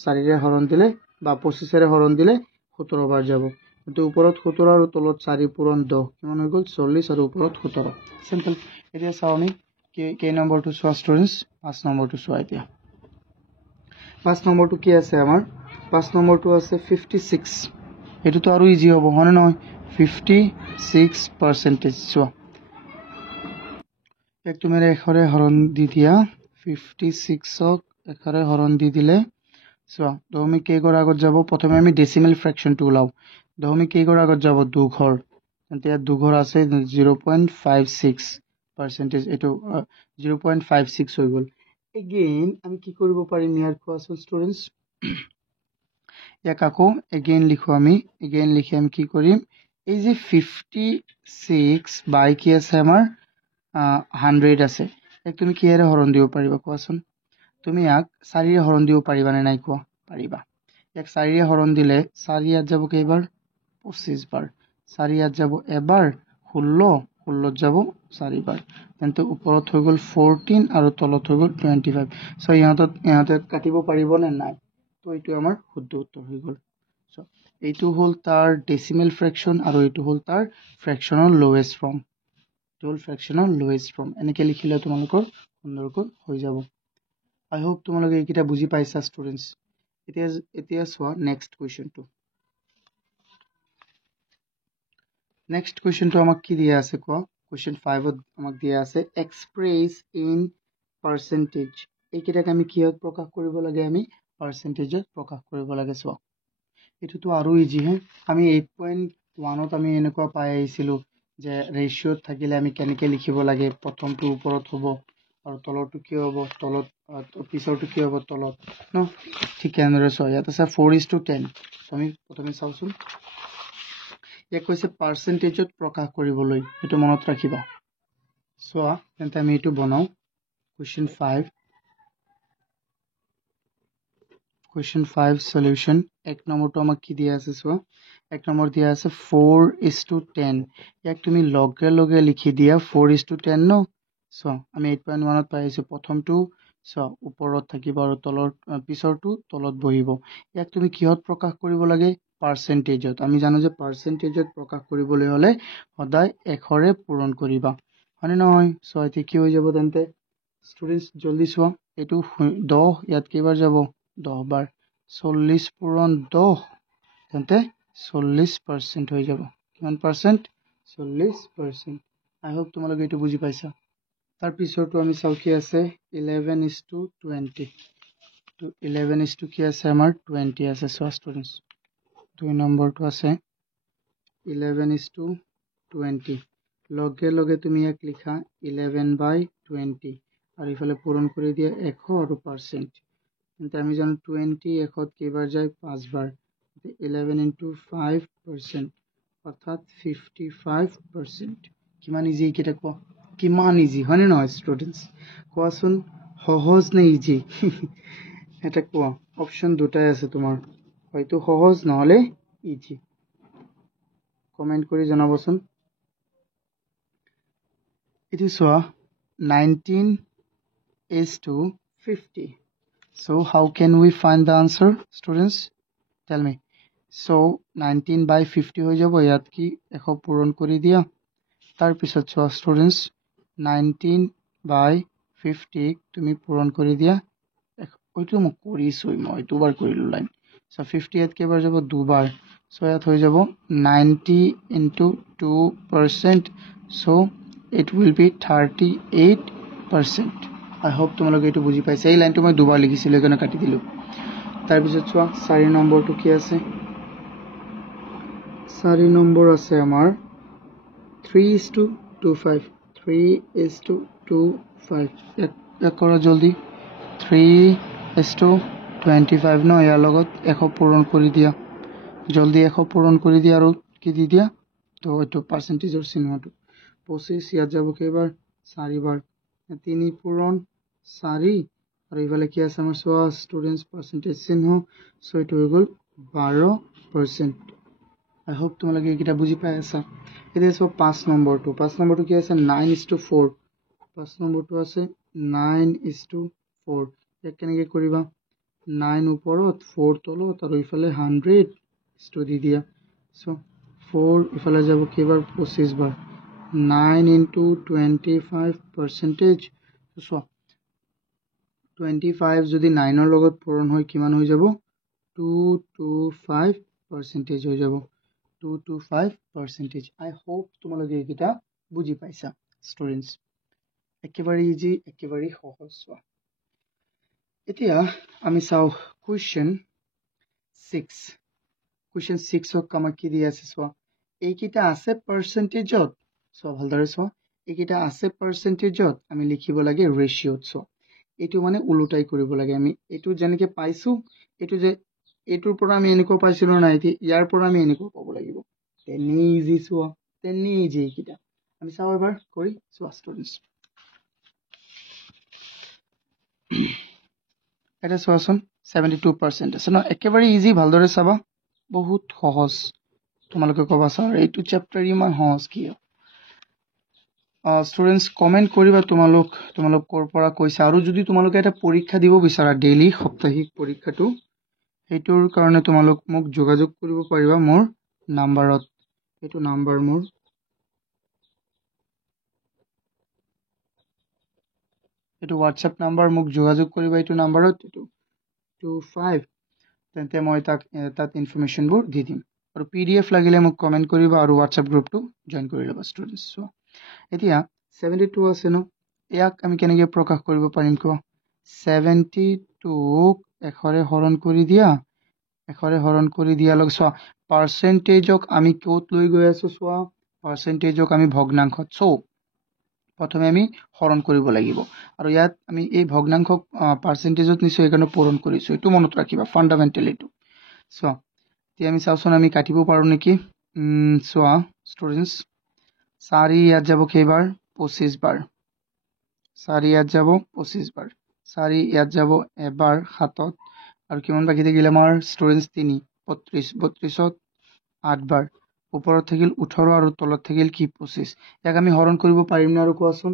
4 ৰে হৰণ দিলে বা 25 ৰে হৰণ দিলে 17 বাৰ যাব কিন্তু ওপৰত 17 আৰু তলত 4 পূৰণ 10 কিমান হৈ গ'ল 40 আৰু ওপৰত 17 সিম্পল এতিয়া চাও আমি কেই নম্বৰটো চোৱা ষ্টুডেন্টস 5 নম্বৰটো চোৱা এতিয়া 5 নম্বৰটো কি আছে আমাৰ 5 নম্বৰটো আছে 56 এটো আৰু ইজি হ'ব হয় নহয় 56% চোৱা এক তুমি এখৰে হৰণ দি দিয়া 56ক এখৰে হৰণ দি দিলে চোৱা দশমিক কেইঘৰ আগত যাব প্ৰথমে আমি ডেসিমেল ফ্ৰেকশনটো ওলাও দশমিক কেইঘৰ আগত যাব দুঘৰ তেন্তে ইয়াত দুঘৰ আছে 0.56% এটো 0.56 হৈ গ'ল এগেইন আমি কি কৰিব পাৰিম ইয়াৰ কোৱাচোন ষ্টুডেন্টস ইয়াক আকৌ এগেইন লিখো আমি এগেইন লিখি আমি কি কৰিম এই যে 56 বাই কি আছে আমাৰ 100 আছে এক তুমি কিহেৰে হৰণ দিব পাৰিবা কোৱাচোন তুমি ইয়াক 4 ৰে হৰণ দিব পাৰিবা নে নাই কোৱা পাৰিবা ইয়াক 4 ৰে হৰণ দিলে 4 ইয়াত যাব কেইবাৰ 25 বাৰ 4 ইয়াত যাব এবাৰ 16 যাব 4 বাৰ তেন্তে ওপৰত হৈ গ'ল 14 আৰু তলত হৈ গ'ল 25 সো ইহঁতে কাটিব পাৰিব নে নাই তো এইটো আমাৰ শুদ্ধ উত্তৰ হৈ গ'ল সো এইটো হ'ল তাৰ ডেসিমেল ফ্ৰেকশন আৰু এইটো হ'ল তাৰ ফ্ৰেকশনৰ লোৱেষ্ট ফৰ্ম টোল ফ্ৰেকশনৰ লোৱেষ্ট ফৰ্ম এনেকৈ লিখিলে তোমালোকৰ সুন্দৰকৈ হৈ যাব আই হোপ তোমালোকে এইকিটা বুজি পাইছা ষ্টুডেন্টস এতিয়া চোৱা নেক্সট কুৱেশ্যনটো আমাক কি দিয়া আছে কোৱা কুৱেশ্যন 5ত আমাক দিয়া আছে এক্সপ্ৰেছ ইন পাৰ্চেন্টেজ এইকিটাক আমি কিহত প্ৰকাশ কৰিব লাগে আমি পাৰ্চেন্টেজত প্ৰকাশ কৰিব লাগে চোৱা এটোতো আৰু ইজি হে আমি 8.1ত আমি এনেকুৱা পাই আহিছিলো যে ৰেশিওত থাকিলে আমি কেনেকৈ লিখিব লাগে প্ৰথমটো ওপৰত হ'ব আৰু তলৰটো কি হ'ব তলত পিছৰটো কি হ'ব তলত ন ঠিক এনেদৰে চোৱা ইয়াত আছে 4:10 আমি প্ৰথমে চাওচোন ইয়াক কৈছে পাৰ্চেন্টেজত প্ৰকাশ কৰিবলৈ এটো মনত ৰাখিবা চোৱা তেন্তে আমি এটো বনাও Question 5 solution এক নম্বৰটো আমাক কি দিয়া আছে চোৱা এক নম্বৰ দিয়া আছে 4:10 ইয়াক তুমি লগে লগে লিখি দিয়া 4:10 ন চোৱা আমি 8.1ত পাইছো প্ৰথমটো চ ওপৰত থাকিব আৰু তলৰ পিছৰটো তলত বহিব ইয়াক তুমি কিহত প্ৰকাশ কৰিব লাগে পাৰ্চেন্টেজত আমি জানো যে পাৰ্চেন্টেজত প্ৰকাশ কৰিবলৈ হলে সদায় এশৰে পূৰণ কৰিবা হয়নে নহয় চ এতিয়া কি হৈ যাব তেন্তে ষ্টুডেন্টস জলদি চোৱা এইটো 10 ইয়াত কেইবাৰ যাব 10 বাৰ 40 পূৰণ 10 তেন্তে 40% হৈ যাব কিমান পাৰ্চেন্ট 40% আই হোপ তোমালোকে এইটো বুজি পাইছা তাৰ পিছৰটো আমি চাও কি আছে 11:20 তো 11 কি আছে আমাৰ 20 আছে সো ষ্টুডেন্টস 2 নম্বৰটো আছে 11:20 লগে লগে তুমি ইয়াক লিখা 11/20 আৰু ইফালে পূৰণ কৰি দিয়া 100 আৰু পাৰ্চেন্ট কিন্তু আমি জানো 20 100 কেইবাৰ যায় 5 বাৰ 11 into 5% অৰ্থাৎ 55% কিমান ইজি কেটা কোৱা কিমান ইজি হয়নে নহয় ষ্টুডেন্টস কোৱাচোন সহজ নে ইজি এটা কোৱা অপচন দুটাই আছে তোমাৰ হয়তো সহজ নহলে ইজি কমেন্ট কৰি জনাবচোন it is 19:50 so how can we find the answer students tell me so 19/50 হৈ যাব ইয়াত কি 100 পূৰণ কৰি দিয়া তাৰ পিছত চোৱা ষ্টুডেন্টস 19/50 তুমি পূৰণ কৰি দিয়া ওইটো মই কৰিছো মই দুবাৰ কৰিলো লাইন সো 50 ইয়াত কেইবাৰ যাব দুবাৰ সো ইয়াত হৈ যাব 90 into 2% so it will be 38% I hope তোমালোকে এইটো বুজি পাইছা এই লাইনটো মই দুবাৰ লিখিছিলো এখানে কাটি দিলো তাৰ পিছত চোৱা 4 নম্বৰটো কি আছে 4 নম্বৰ আছে আমাৰ 3:25 3:25 এক কৰা জলদি 3:25 ন ইয়াৰ লগত 100 পূৰণ কৰি দিয়া জলদি 100 পূৰণ কৰি দিয়া আৰু কি দি দিয়া তো এটো পাৰ্সেন্টেজৰ চিহ্নটো 25 ইয়াত যাব কেইবাৰ 4 বাৰ 3 পূৰণ 4 আৰু ইফালে কি আছে আমাৰ সোয়া স্টুডেন্টস পার্সেন্টেজ চিহ্ন সো এটো হৈ গল 12% I hope তোমালোকে এইটা বুজি পাই আছা এটা সব 5 নম্বৰটো কি আছে 9:4 5 নম্বৰটো আছে 9:4 এক কেনেকৈ কৰিবা 9 ওপৰত 4 তলত আৰু ইফালে 100 দি দিয়া সো 4 ইফালে যাব কেইবাৰ 25 বাৰ 9 into 25% সো 25 যদি 9 ৰ লগত পূৰণ হয় কিমান হৈ যাব 225% হৈ যাব 225% I hope তোমালোকে এইটা বুজি পাইছা স্টুডেন্টস একেবাৰে ইজি একেবাৰে সহজ এতিয়া আমি চাও কোৱেশ্চন 6 ক আমাক কি দিয়া আছে চোৱা এইকিটা আছে পাৰ্সেন্টেজত চোৱা ভালদৰে চোৱা এইকিটা আছে পাৰ্সেন্টেজত আমি লিখিব লাগে ৰেশিওত চোৱা এটো মানে উলটাই কৰিব লাগে আমি এটো যেনেকৈ পাইছো এটো যে এটোৰ পৰা আমি এনেকৈ পাইছিলো না এটি ইয়াৰ পৰা আমি এনেকৈ পাব লাগিব তেনি ইজি চোৱা তেনি ইজি এইকিটা আমি চাও এবাৰ কৰি চোৱা ষ্টুডেন্টস এটা চোৱাচোন 72% আছে ন একেবাৰে ইজি ভালদৰে চাবা বহুত সহজ তোমালোকে কবা স্যাৰ এইটো চ্যাপ্টাৰ ইমান সহজ কিয় স্টুডেন্টস কমেন্ট কৰিবা তোমালোক কৰ পৰা কৈছা আৰু যদি তোমালোকে এটা পৰীক্ষা দিব বিচাৰা ডেইলি সাপ্তাহিক পৰীক্ষাটো এইটোৰ কাৰণে তোমালোক মোক যোগাযোগ কৰিব পাৰিবা মোৰ নাম্বাৰত এইটো নাম্বাৰ মোৰ এইটো WhatsApp নাম্বাৰ মোক যোগাযোগ কৰিবা এইটো নাম্বাৰত 25 তেন্তে মই তাত ইনফৰমেশনবোৰ দি দিম আৰু PDF লাগিলে মোক কমেন্ট কৰিবা আৰু WhatsApp গ্ৰুপটো জয়েন কৰি লবা ষ্টুডেন্টস এতিয়া 72 আছে ন ইয়াক আমি কেনেকৈ প্ৰকাশ কৰিব পাৰিম কোৱা 72 এশৰে হৰণ কৰি দিয়া লগ চোৱা পাৰ্সেন্টেজক আমি ক'ত লৈ গৈ আছো চোৱা পাৰ্সেন্টেজক আমি ভগ্নাংশত সো প্ৰথমে আমি হৰণ কৰিব লাগিব আৰু ইয়াত আমি এই ভগ্নাংশক পাৰ্সেন্টেজত নিছো এখানে পূৰণ কৰিছো এটো মনত ৰাখিবা ফান্ডামেন্টাল এটো সো এতিয়া আমি চাওচোন আমি কাটিব পাৰো নেকি চোৱা ষ্টুডেন্টস 4 ইয়াত যাব কেইবাৰ 25 বাৰ 4 ইয়াত যাব 25 বাৰ 4 ইয়াত যাব এবাৰ হাতত আৰু কিমান বাকি থাকিল আমাৰ ষ্টুডেন্টস 3 32ত 8 বাৰ ওপৰত থাকিল 18 আৰু তলত থাকিল কি 25 ইয়াক আমি হৰণ কৰিব পাৰিম না আৰু কোৱাচোন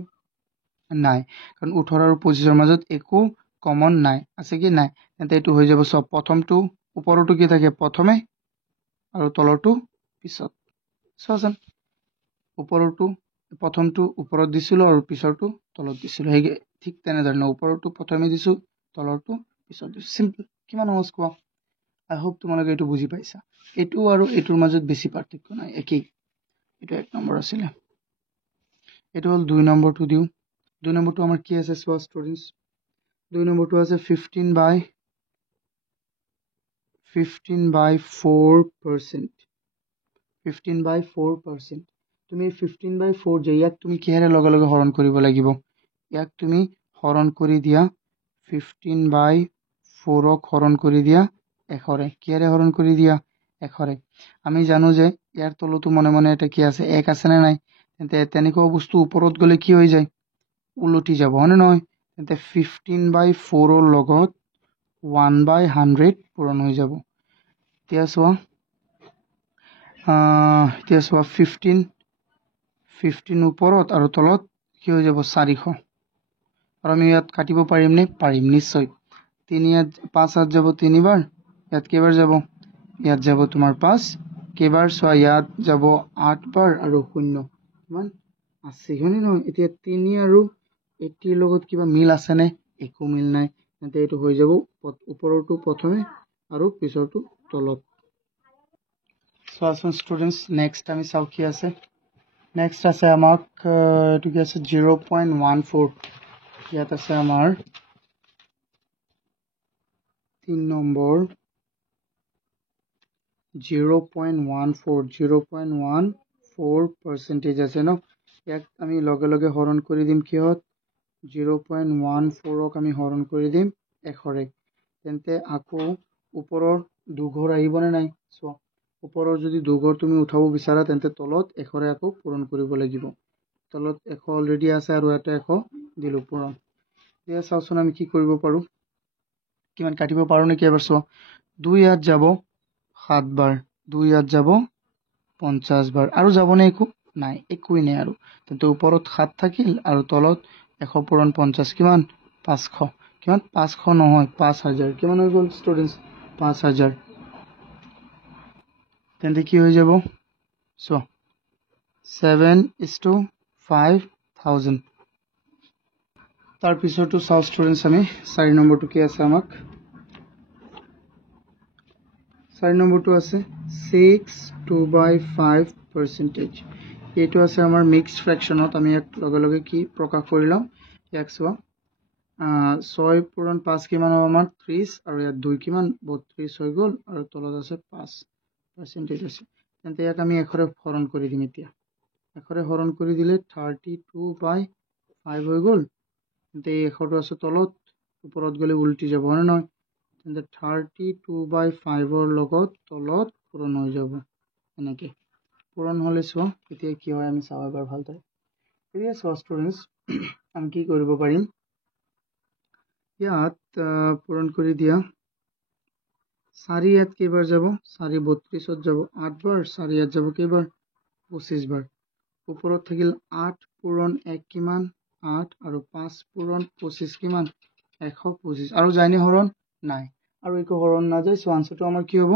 নাই কাৰণ 18 আৰু 25 ৰ মাজত একো কমন নাই আছে কি নাই তেন্তে এইটো হৈ যাব সব প্ৰথমটো ওপৰটো কি থাকে প্ৰথমে আৰু তলৰটো পিছত চোৱাচোন ওপৰটো প্ৰথমটো ওপৰত দিছিলো আৰু পিছৰটো তলত দিছিলো হেই ঠিক তেনেধৰণে ওপৰটো প্ৰথমে দিছো তলৰটো পিছত দিছো সিম্পল কিমান সহজ কোৱা আই হোপ তোমালোকে এইটো বুজি পাইছা এইটো আৰু এইটোৰ মাজত বেছি পাৰ্থক্য নাই একেই এইটো 1 নম্বৰ আছিল এইটো হল 2 নম্বৰটো দিও 2 নম্বৰটো আমাৰ কি আছে চোৱা ষ্টুডেন্টস 2 নম্বৰটো আছে 15 by 4%. 15 by 4%. তুমি 15 by 4 যে ইয়াক তুমি কিহেৰে লগে লগে হৰণ কৰিব লাগিব ইয়াক তুমি হৰণ কৰি দিয়া 15 by 4 ক হৰণ কৰি দিয়া 1 ৰে কিহেৰে হৰণ কৰি দিয়া 1 ৰে আমি জানো যে ইয়াৰ তলতো মনে মনে এটা কি আছে 1 আছে না নাই তেন্তে তেনেকুৱা বস্তু ওপৰত গলে কি হৈ যায় উলটি যাব হনে নহয় তেন্তে 15 by 4 ৰ লগত 1 by 100 পূৰণ হৈ যাব এতিয়া চোৱা 15 ওপৰত আৰু তলত কি হৈ যাব 400 আৰু আমি ইয়াত কাটিব পাৰিম নে পাৰিম নিশ্চয় 3 ইয়াত 5 হাত যাব 3 বাৰ ইয়াত কেইবাৰ যাব ইয়াত যাব তোমাৰ 5 কেইবাৰ চোৱা ইয়াত যাব 8 বাৰ আৰু 0 কিমান আছে হয়নে নহয় এতিয়া 3 আৰু 80 লগত কিবা মিল আছে নে একো মিল নাই তেন্তে এইটো হৈ যাব ওপৰটো প্ৰথমে আৰু পিছৰটো তলত So awesome students next আমি চাও কি আছে next আছে আমাক এটো কি আছে 0.14 ইয়াত আছে আমাৰ 3 নম্বৰ 0.14 আছে ন ইয়াক আমি লগে লগে হৰণ কৰি দিম কিহত 0.14 ক আমি হৰণ কৰি দিম 1 ৰে তেন্তে আকৌ ওপৰৰ দুঘৰ আহিবনে নাই চোৱা ওপৰৰ যদি দুঘৰ তুমি উঠাব বিচাৰা তেন্তে তলত 1 ৰে আকৌ পূৰণ কৰিব লাগিব তলত 1 অলৰেডি আছে আৰু এটা 1 দিলো পূৰণ এতিয়া চাওচোন আমি কি কৰিব পাৰো কিমান কাটিব পাৰো নেকি এবাৰ চোৱা 2 ইয়াত যাব 7 বাৰ 2 ইয়াত যাব 50 বাৰ আৰু যাবনে একো নাই একোই নাই আৰু তেন্তে ওপৰত 7 থাকিল আৰু তলত 100 পূৰণ 50 কিমান 500 কিমান 500 নহয় 5000 কিমান হৈ গ'ল ষ্টুডেন্টস 5000 তেন্তে কি হৈ যাব সো 7:5000 তাৰ পিছৰটো চাও ষ্টুডেন্টস আমি 4 নম্বৰটো কি আছে আমাক 4 নম্বৰটো আছে 6/5% এইটো আছে আমাৰ মিক্সড ফ্ৰেকশনত আমি এক লগে লগে কি প্ৰকাশ কৰিলাম ইয়াক চোৱা 6 পূৰণ 5 কিমান হ'ব আমাৰ 30 আৰু ইয়াত 2 কিমান 32 হৈ গ'ল আৰু তলত আছে 5% আছে তেন্তে ইয়াক আমি 1 ৰে হৰণ কৰি দিম এতিয়া 1 ৰে হৰণ কৰি দিলে 32/5 হৈ গ'ল তেন্তে 100 আছে তলত ওপৰত গলে উল্টি যাব না নহয় তেন্তে 32/5 ৰ লগত তলত পূৰণ হৈ যাব এনেকে পূৰণ হলে চোৱা এতিয়া কি হয় আমি চাও এবাৰ ভালদৰে এতিয়া চোৱা ষ্টুডেন্টস আমি কি কৰিব পাৰিম ইয়াত পূৰণ কৰি দিয়া 4 ইয়াত কেইবাৰ যাব 4 32ত যাব 8 বাৰ 4 ইয়াত যাব কেইবাৰ 25 বাৰ ওপৰত থাকিল 8 পূৰণ 1 কিমান 8 আৰু 5 পূৰণ 25 কিমান 125 আৰু যায়নি হৰণ নাই আৰু একো হৰণ না যায় সো আনসাৰটো আমাৰ কি হ'ব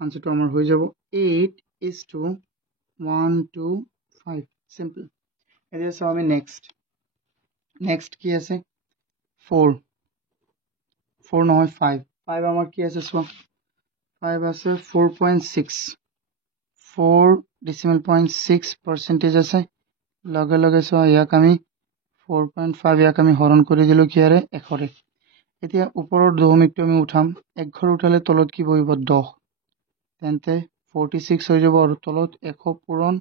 আনসাৰটো আমাৰ হৈ যাব 8:125 সিম্পল এতিয়া সো আমি নেক্সট কি আছে 4 নহয় 5 আমাৰ কি আছে সো 5 আছে 4.6 4.6% আছে লগে লগে সো ইয়াক আমি 4.5 ইয়াক আমি হৰণ কৰি দিলো কিয়াৰে 1 ৰে এতিয়া ওপৰৰ দশমিকটো আমি উঠাম এক ঘৰ উঠালে তলত কি বহিব 10 তেন্তে 46 হৈ যাব আৰু তলত 100 পূৰণ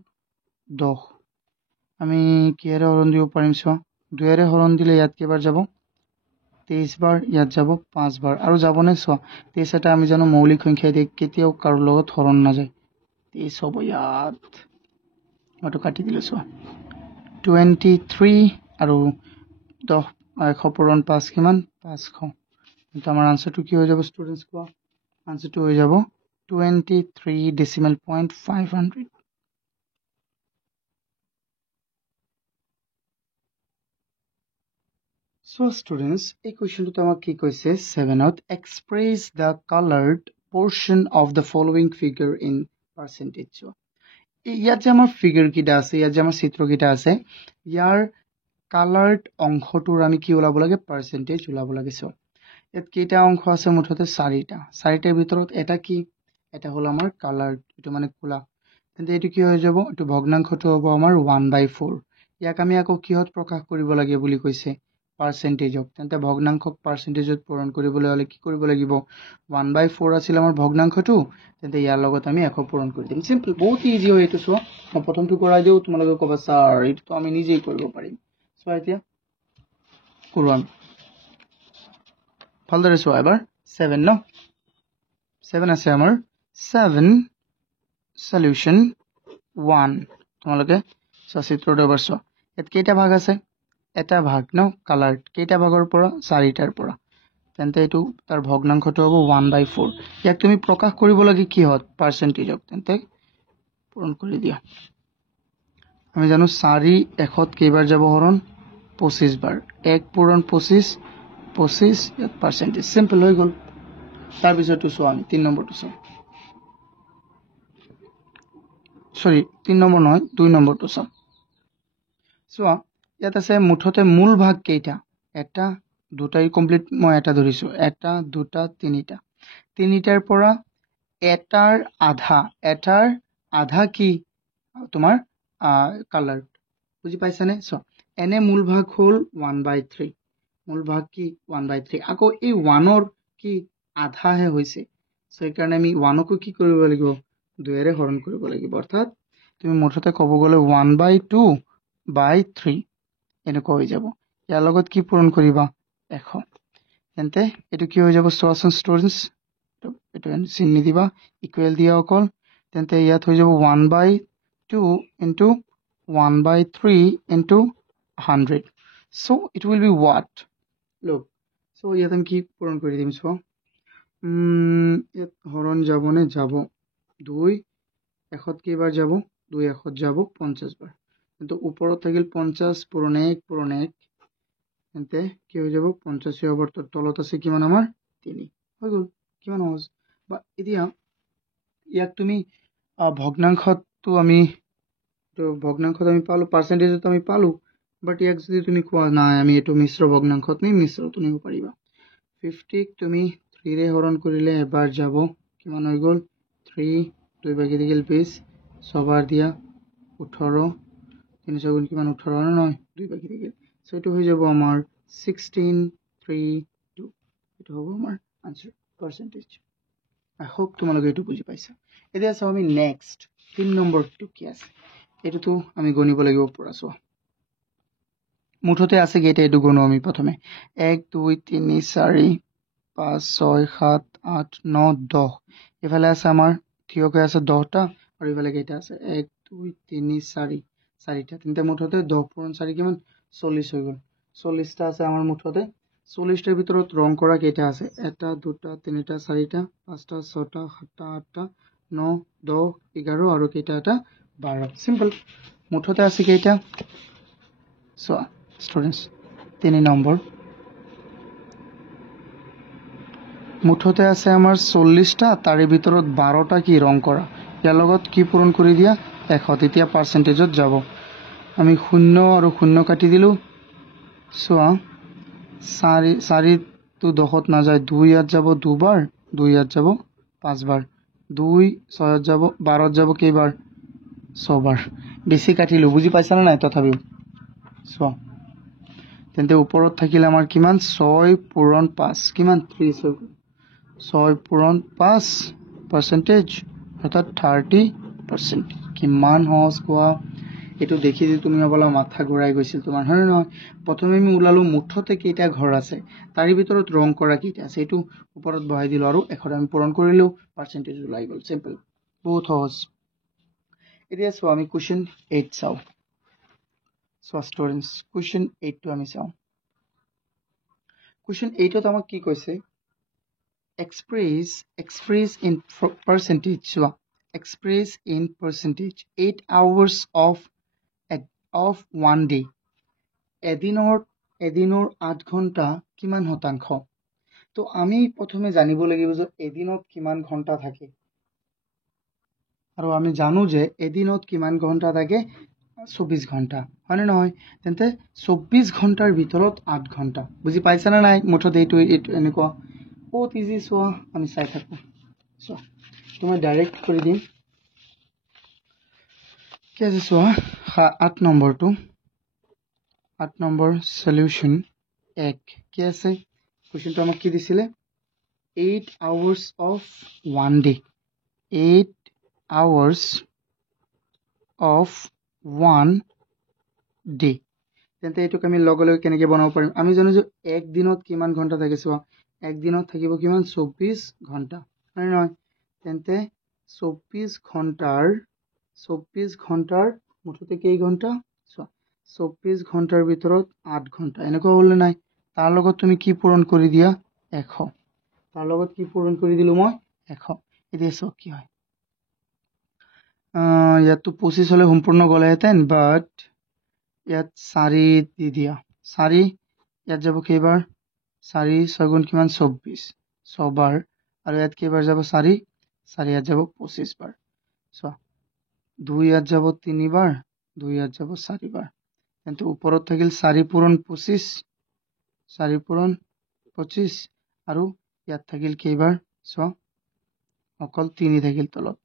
10 আমি কিহেৰে হৰণ দিব পাৰিম চোৱা 2 ৰে হৰণ দিলে ইয়াত কেইবাৰ যাব 23 বাৰ ইয়াত যাব 5 বাৰ আৰু যাবনে চোৱা 23 এটা আমি জানো মৌলিক সংখ্যা দিয়ে কেতিয়াও কাৰো লগত হৰণ না যায় 23 হ'ব ইয়াত মটো কাটি দিলে চোৱা 23 আৰু 10 100 পূৰণ 5 কিমান 500 তো আমাৰ আনসাৰটো কি হৈ যাব ষ্টুডেন্টস কোৱা আনসাৰটো হৈ যাব 23.500 সো So students, এই কোৱেশ্চনটো আমাক কি কৈছে 7ত express the colored portion of the following figure in percentage. So ইয়াত যে আমাৰ ফিগাৰ কিটা আছে, ইয়াত যে আমাৰ চিত্ৰ কিটা আছে, ইয়াৰ কালাৰ্ড অংশটোৰ আমি কি ওলাব লাগে পাৰ্চেন্টেজ ওলাব লাগে। সো ইয়াত কেইটা অংশ আছে মুঠতে 4টাৰ ভিতৰত এটা কি এটা হল আমাৰ কালাৰ্ড, এটো মানে কোলা, তেন্তে এটো কি হৈ যাব, এটো ভগ্নাংশটো হ'ব আমাৰ 1/4। ইয়াক আমি আকৌ কিহত প্ৰকাশ কৰিব লাগে বুলি কৈছে পাৰ্চেন্টেজক, তেন্তে ভগ্নাংশক পাৰ্চেন্টেজত পূৰণ কৰিবলৈ হলে কি কৰিব লাগিব 1/4 আছিল আমাৰ ভগ্নাংশটো, তেন্তে ইয়াৰ লগত আমি 100 পূৰণ কৰি দিম। সিম্পল, বহুত ইজি হয় এইটো। সো মই প্ৰথমটো কৰাই দিও, তোমালোকে ক'বা স্যাৰ এইটো তো আমি নিজেই কৰিব পাৰিম। সো এতিয়া কৰো আমি ভালদৰে চোৱা এবাৰ 7 ন 7 আছে আমাৰ 7 সলিউশন 1 তোমালোকে চিত্ৰটো এবাৰ চোৱা। ইয়াত কেইটা ভাগ আছে এটা ভাগ ন কালাৰ, কেইটা ভাগৰ পৰা 4টাৰ পৰা, তেন্তে এইটো তাৰ ভগ্নাংশটো হ'ব 1/4। ইয়াক তুমি প্ৰকাশ কৰিব লাগে কিহত পাৰ্চেন্টেজক, তেন্তে পূৰণ কৰি দিয়া। আমি জানো 4 100 কেইবাৰ যাব হৰণ 25 বাৰ, 1 পূৰণ 25 25 ইয়াত পাৰ্চেন্টেজ সিম্পল হৈ গ'ল। তাৰ পিছতো চোৱা আমি 3 নম্বৰটো চাওঁ, সৰি 3 নম্বৰ নহয় 2 নম্বৰটো চাওঁ। চোৱা ইয়াত আছে মুঠতে মূল ভাগ কেইটা, এটা দুটাই কমপ্লিট, মই এটা ধৰিছো, এটা দুটা তিনিটা, তিনিটাৰ পৰা এটাৰ আধা কি তোমাৰ কালাৰ, বুজি পাইছানে? চোৱা এনে মূল ভাগ হল 1/3, মূল ভাগ কি 1/3, আকৌ এই 1ৰ কি আধাহে হৈছে, সো এইকাৰণে আমি 1কো কি কৰিব লাগিব 2ৰে হৰণ কৰিব লাগিব, অৰ্থাৎ তুমি মুঠতে ক'ব গ'লে 1/2/3 এনেকুৱা হৈ যাব। ইয়াৰ লগত কি পূৰণ কৰিবা 100, তেন্তে এইটো কি হৈ যাব চোৱাচোন ষ্টুডেন্টস, এইটো চিন নিদিবা ইকুৱেল দিয়া অকল, তেন্তে ইয়াত হৈ যাব 1/2 into 1/3 into 100। So it will be what, look so ইয়াত আমি কি পূৰণ কৰি দিম চোৱা, ইয়াত হৰণ যাবনে যাব 2 100 কেইবাৰ যাব 2 100 যাব 50 বাৰ, কিন্তু ওপৰত থাকিল 50 পূৰণ 1 পূৰণ 1, তেন্তে কি হৈ যাব 85 হ'ব, তলত আছে কিমান আমাৰ 3 হৈ গ'ল, কিমান সহজ। বা এতিয়া ইয়াক তুমি ভগ্নাংশটো আমি পালো, পাৰ্চেন্টেজত আমি পালো, বাট ইয়াক যদি তুমি কোৱা নাই আমি এইটো মিশ্ৰ ভগ্নাংশত নি মিশ্ৰটো নিব পাৰিবা। 50ক তুমি 3ৰে হৰণ কৰিলে এবাৰ যাব, কিমান হৈ গ'ল 3, 2 বাকি থাকিল 20, 6 বাৰ দিয়া 18, 3 গুণ কিমান 18 নহয় 2 বাকি থাকিল, সো এইটো হৈ যাব আমাৰ 1632, এইটো হ'ব আমাৰ আনসাৰ পাৰ্চেন্টেজ। আই হোপ তোমালোকে এইটো বুজি পাইছা। এতিয়া চাও আমি নেক্সট 3 নম্বৰটো কি আছে, এইটোতো আমি গণিব লাগিব পুৰা। চোৱা মুঠতে আছে কেইটা এইটো গণো আমি প্ৰথমে 1 2 3 4 5 6 7 8 9 10, এফালে আছে আমাৰ থিয়কৈ আছে 10টা, আৰু ইফালে কেইটা আছে 1 2 3 4 4টা, তেন্তে মুঠতে 10 পূৰণ 4 কিমান 40 হৈ গ'ল। 40টা আছে আমাৰ মুঠতে, 40টাৰ ভিতৰত ৰং কৰা কেইটা আছে 1 2 3 4 5 6 7 8 9 10 11 আৰু কেইটা এটা 12, সিম্পল। মুঠতে আছে কেইটা চোৱা ষ্টুডেন্টস 3 নম্বৰ, মুঠতে আছে আমাৰ 40টা, তাৰে ভিতৰত 12টা কি ৰং কৰা, ইয়াৰ লগত কি পূৰণ কৰি দিয়া 100, তেতিয়া পাৰ্চেন্টেজত যাব। আমি 0 আৰু 0 কাটি দিলো, চোৱা 4 তো 10ত নাযায়, 2 ইয়াত যাব 2 বাৰ, 2 ইয়াত যাব 5 বাৰ, 2 6ত যাব 12ত যাব কেইবাৰ 6 বাৰ, বেছি কাটিলো বুজি পাইছা না নাই, তথাপিও চোৱা তেন্তে ওপৰত থাকিল আমাৰ কিমান 6 পূৰণ 5 কিমান 30 হৈ গ'ল, 6 পূৰণ 5 পাৰ্চেন্টেজ অৰ্থাৎ 30%। কিমান সহজ কোৱা, এইটো দেখি যে তুমি অবলা মাথা ঘূৰাই গৈছিল তোমাৰ, হয় নহয়? প্ৰথমে আমি ওলালো মুঠতে কেইটা ঘৰ আছে, তাৰি ভিতৰত ৰং কৰা কেইটা আছে, এইটো ওপৰত বহাই দিলো আৰু 100 আমি পূৰণ কৰিলো, পাৰ্চেন্টেজ ওলাই গ'ল, সিম্পল, বহুত সহজ। এতিয়া চোৱা আমি কুৱেশ্যন 8 চাও। চোৱা ষ্টুডেন্টস কুৱেশ্যন 8 টো আমি চাও। কুৱেশ্যন 8ত আমাক কি কৈছে, express in percentage, চোৱা express in percentage 8 hours of 1 day, এদিনৰ এদিনৰ 8 ঘণ্টা কিমান শতাংশ তো আমি প্ৰথমে জানিব লাগিব যে এদিনত কিমান ঘণ্টা থাকে আৰু আমি জানো যে এদিনত কিমান ঘণ্টা থাকে 24 ঘণ্টা হয়নে নহয় তেন্তে 24 ঘণ্টাৰ ভিতৰত 8 ঘণ্টা বুজি পাইছা না নাই মুঠতে এইটো এনেকুৱা বহুত ইজি চোৱা আমি চাই থাকো চোৱা তুমি ডাইৰেক্ট কৰি দিম কি আছে চোৱা 8 নম্বৰটো 8 নম্বৰ সলিউশন 1 কি আছে কোৱেশ্চনটো আমাক কি দিছিলে 8 hours of one day 8 hours of one day তেন্তে এইটোক আমি লগে লগে কেনেকৈ বনাব পাৰিম আমি জানো যে এক দিনত কিমান ঘণ্টা থাকে চোৱা এক দিনত থাকিব কিমান 24 ঘণ্টা হয় নহয় তেন্তে 24 ঘণ্টাৰ মুঠতে কেই ঘণ্টা চোৱা 24 ঘণ্টাৰ ভিতৰত 8 ঘণ্টা এনেকুৱা হ'ল নাই তাৰ লগত তুমি কি পূৰণ কৰি দিয়া 100 তাৰ লগত কি পূৰণ কৰি দিলো মই 100 এতিয়া চোৱা কি হয় ইয়াতো 25 হলে সম্পূৰ্ণ গলেহেঁতেন বাট ইয়াত 4 দি দিয়া 4 ইয়াত যাব কেইবাৰ 4 6 গুণ কিমান 24 ছবাৰ আৰু ইয়াত কেইবাৰ যাব 4 ইয়াত যাব 25 বাৰ চোৱা 2 ইয়াত যাব 3 বাৰ 2 ইয়াত যাব 4 বাৰ তেন্তে ওপৰত থাকিল 4 পূৰণ 25 4 পূৰণ 25 আৰু ইয়াত থাকিল কেইবাৰ চোৱা অকল 3 থাকিল তলত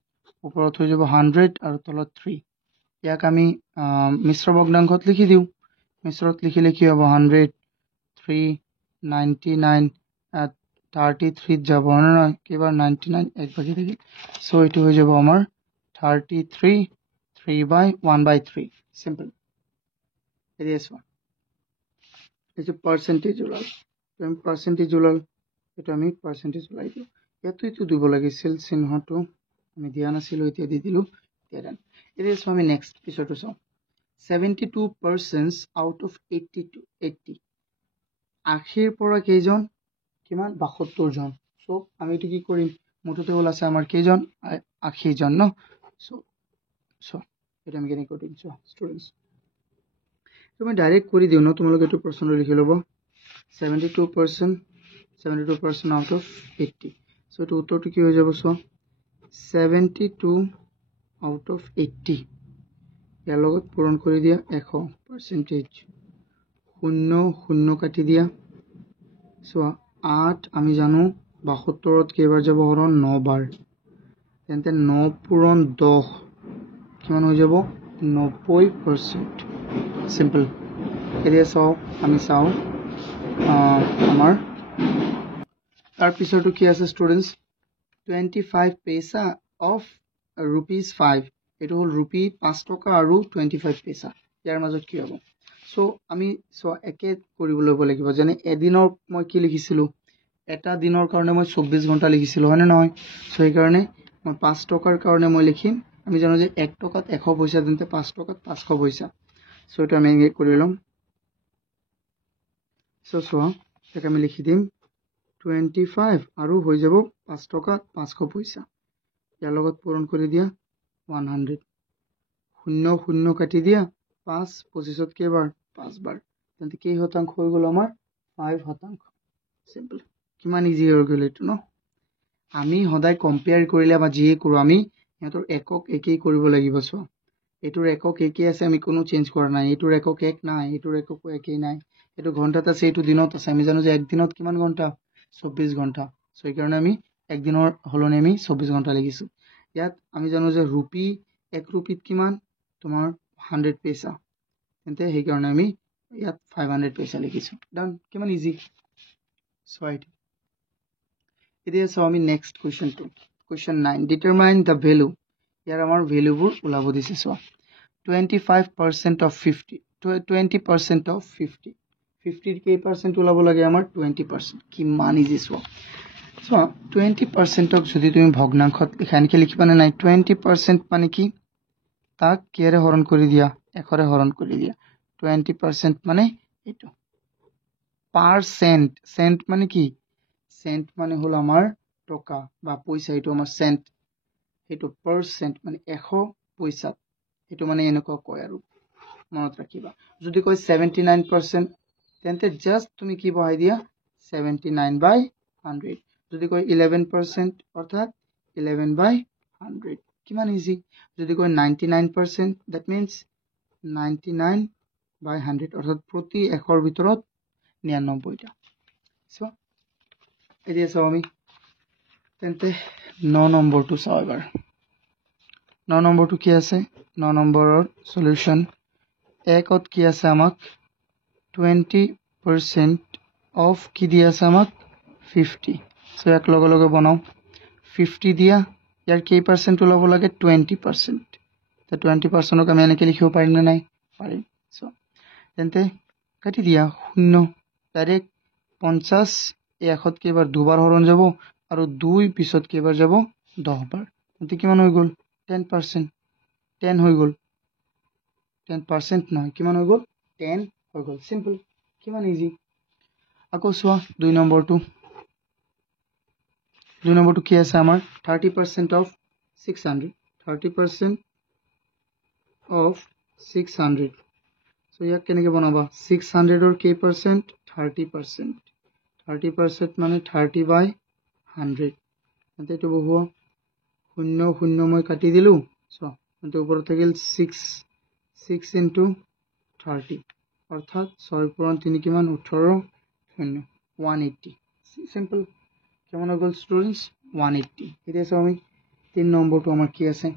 ওপৰত হৈ যাব 100 আৰু তলত 3 ইয়াক আমি মিশ্ৰ ভগ্নাংশত লিখি দিওঁ মিশ্ৰত লিখিলে কি হ'ব 100 3 99 33 যাব না নহয় কেইবাৰ 99 এক ভাগি থাকিল সো এটো হৈ যাব আমাৰ 33 3/1/3 সিম্পল এৰিয়া চোৱা এই যে পার্সেন্টেজ ওলাল আমি পার্সেন্টেজ ওলাল এটা আমি পার্সেন্টেজ ওলাই দিওঁ ইয়াতো দিব লাগিছিল চিহ্নটো আমি দিয়া নাছিলো এতিয়া দি দিলো এৰিয়া চোৱা আমি নেক্সট পিছৰটো চাওঁ 72% out of 80 আশীৰ পৰা কেইজন কিমান 72 জন সো আমি এটো কি কৰিম মুঠতে হ'ল আছে আমাৰ কেইজন 80 জন ন সো এটা আমি কেনে কৰিম সো স্টুডেন্টস তুমি ডাইৰেক্ট কৰি দিও ন তোমালোকে এটো প্ৰশ্ন লিখি লব 72% out of 80 সো এটো উত্তৰটো কি হৈ যাব সো 72 out of 80 ইয়াৰ লগত পূৰণ কৰি দিয়া 100% শূন্য শূন্য কাটি দিয়া চোৱা 8 আমি জানো 72ত কেইবাৰ যাব হৰণ 9 বাৰ তেন্তে 9 পূৰণ 10 কিমান হৈ যাব 90% সিম্পল এৰিয়া চাও আমি চাও আমাৰ তাৰ পিছৰটো কি আছে স্টুডেন্টস 25 পইচা অফ rupees 5 এটো হল রুপি 5 টকা আৰু 25 পইচা ইয়াৰ মাজত কি হ'ব সো আমি সো একে কৰিবলৈ হ'ব লাগিব যেনে এদিনৰ মই কি লিখিছিলো এটা দিনৰ কাৰণে মই 24 ঘণ্টা লিখিছিলো হয় না নহয় সো এই কাৰণে মই 5 টকাৰ কাৰণে মই লিখিম আমি জানো যে 1 টকাত 100 পইচা দিনতে 5 টকাত 500 পইচা সো এটা আমি একে কৰি লম সো এটা আমি লিখি দিম 25 আৰু হৈ যাব 5 টকাত 500 পইচা ইয়াৰ লগত পূৰণ কৰি দিয়া 100 শূন্য শূন্য কাটি দিয়া 5 25ত কেইবাৰ 5 বাৰ তেন্তে কি শতাংশ হৈ গল আমাৰ 5 শতাংশ সিম্পল কিমান ইজি হৈ গল এটো ন আমি সদায় কম্পেয়াৰ কৰিলে বা যিয়ে কৰো আমি এতৰ একক একেই কৰিব লাগিব সো এটোৰ একক একেই আছে আমি কোনো চেঞ্জ কৰা নাই এটোৰ একক এক নাই এটোৰ একক একেই নাই এটো ঘণ্টাত আছে এটো দিনত আছে আমি জানো যে এক দিনত কিমান ঘণ্টা 24 ঘণ্টা সো এই কাৰণে আমি এক দিনৰ হলনে আমি 24 ঘণ্টা লিখিছো ইয়াত আমি জানো যে ৰুপি 1 ৰুপিত কিমান তোমাৰ 100 পইচা তেন্তে সেই কাৰণে আমি ইয়াত 500 পইচা লিখিছো ডান কিমান ইজি সো এতিয়া আমি নেক্সট কোৱেশ্চনটো কোৱেশ্চন 9 ডিটাৰমাইন দা ভ্যালু ইয়াৰ আমাৰ ভ্যালুবোৰ ওলাব দিছে সো 25% of 50 20% of 50 50 কে পার্সেন্ট ওলাব লাগে আমাৰ 20% কিমান ইজি সো 20% ক যদি তুমি ভগ্নাংশত লিখানকে লিখিবা নাই 20% মানে কি তাক কেৰে হৰণ কৰি দিয়া একৰে হৰণ কৰি দিয়া 20% মানে এটো পাৰসেন্ট সেন্ট মানে কি সেন্ট মানে হল আমাৰ টকা বা পইচা এটো আমাৰ সেন্ট এটো পাৰসেন্ট মানে 100 পইচা এটো মানে এনেকুৱা কয় আৰু মনত ৰাখিবা যদি কয় 79% তেন্তে জাস্ট তুমি কি বহাই দিয়া 79/100 যদি কয় 11% অর্থাৎ 11/100 কিমান ইজি যদি কয় 99% দ্যাট মিন্স 99/100 অর্থাৎ প্রতি 100 ভিতৰত 99টা সো এতিয়া চাও আমি তেন্তে 9 নম্বৰটো চাও এবাৰ 9 নম্বৰটো কি আছে 9 নম্বৰৰ সলিউশন একত কি আছে আমাক 20% অফ কি দিয়া আছে আমাক 50 সো এক লগে লগে বনাও 50 দিয়া ইয়াৰ কি পাৰ্সেন্ট ওলাব লাগে 20% তে 20% ক আমি এনেকে লিখিব পাৰিম না নাই পাৰিম সো তেন্তে কাটি দিয়া শূন্য ডাইৰেক্ট 50 একত কেইবাৰ দুবাৰ হৰণ যাব আৰু 2 পিছত কেইবাৰ যাব 10 বাৰ তেন্তে কিমান হৈ গল 10% 10 হৈ গল 10% নহয় কিমান হৈ গল 10 হৈ গল সিম্পল কিমান ইজি আকৌ সোয়া 2 নম্বৰটো কি আছে আমাৰ 30% অফ 600 30% অফ 600 সো ইয়াক কেনেকে বনাবা 600 অৰ কি পাৰ্সেন্ট 30% মানে 30/100 তেন্তে এটো বহুৱা 0 মই কাটি দিলু সো তেন্তে ওপৰত থাকিল 6 into 30 অর্থাৎ 6 পূরণ 3 কিমান 18 0 180 সিম্পল কেমন হল স্টুডেন্টস 180 এতিয়া চাও আমি 3 নম্বৰটো আমাৰ কি আছে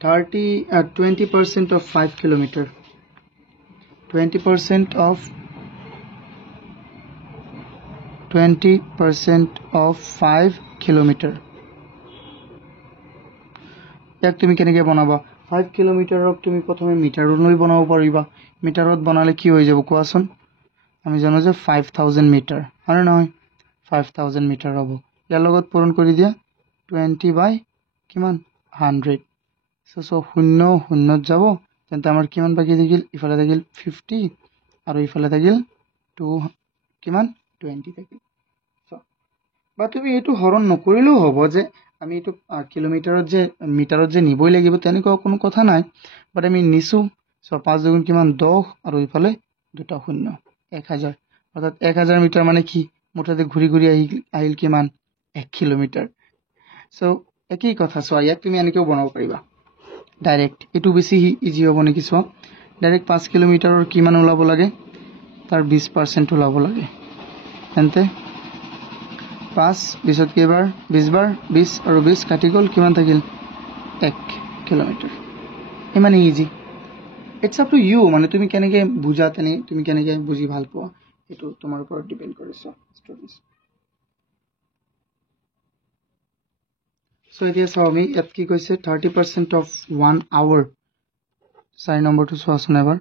20% of 5 kilometer 20% of 5 kilometer ইয়াক তুমি কেনেকে বনাবা 5 কিলোমিটাৰক তুমি প্ৰথমে মিটাৰত লৈ বনাব পাৰিবা মিটাৰত বনালে কি হৈ যাব কোৱাচোন আমি জানো যে 5000 মিটাৰ আৰু নহয় 5000 মিটাৰ হ'ব ইয়াৰ লগত পূৰণ কৰি দিয়া 20 বাই কিমান 100 সো 0 যাব তেন্তে আমাৰ কিমান বাকি থাকিল ইফালে থাকিল 50 আৰু ইফালে থাকিল 2 কিমান 20 থাকিল সো বা তুমি এটো হৰণ নকৰিলেও হ'ব যে আমি এটো কিলোমিটাৰত যে মিটাৰত যে নিবই লাগিব তেনেকুৱা কোনো কথা নাই বাট আমি নিছো সো 5 দুগুণ কিমান 10 আৰু ইফালে দুটা শূন্য 1000 অর্থাৎ 1000 মিটার মানে কি মোটাতে ঘুরি ঘুরি আহিল কিমান 1 কিলোমিটার সো একই কথা সো ইয়াক তুমি এনেকেও বনাব পাৰিবা ডাইৰেক্ট এটু বেশি ইজি হ'ব নেকি সো ডাইৰেক্ট 5 কিলোমিটাৰৰ কিমান ওলাব লাগে তাৰ 20% ওলাব লাগে তেন্তে 5 20 কেইবাৰ 20 বাৰ 20 আৰু 20 কাটি গল কিমান থাকিল 1 কিলোমিটাৰ ইমান easy it's up to you মানে তুমি কেনেকে বুজা তেনে তুমি কেনেকে বুজি ভাল পোৱা এটো তোমাৰ ওপৰত ডিপেন্ড কৰিছে স্টুডেন্টস সো এতিয়া চাও আমি ইয়াত কি কৈছে 30% অফ 1 আৱাৰ 4 নম্বৰটো চোৱাচোন এবাৰ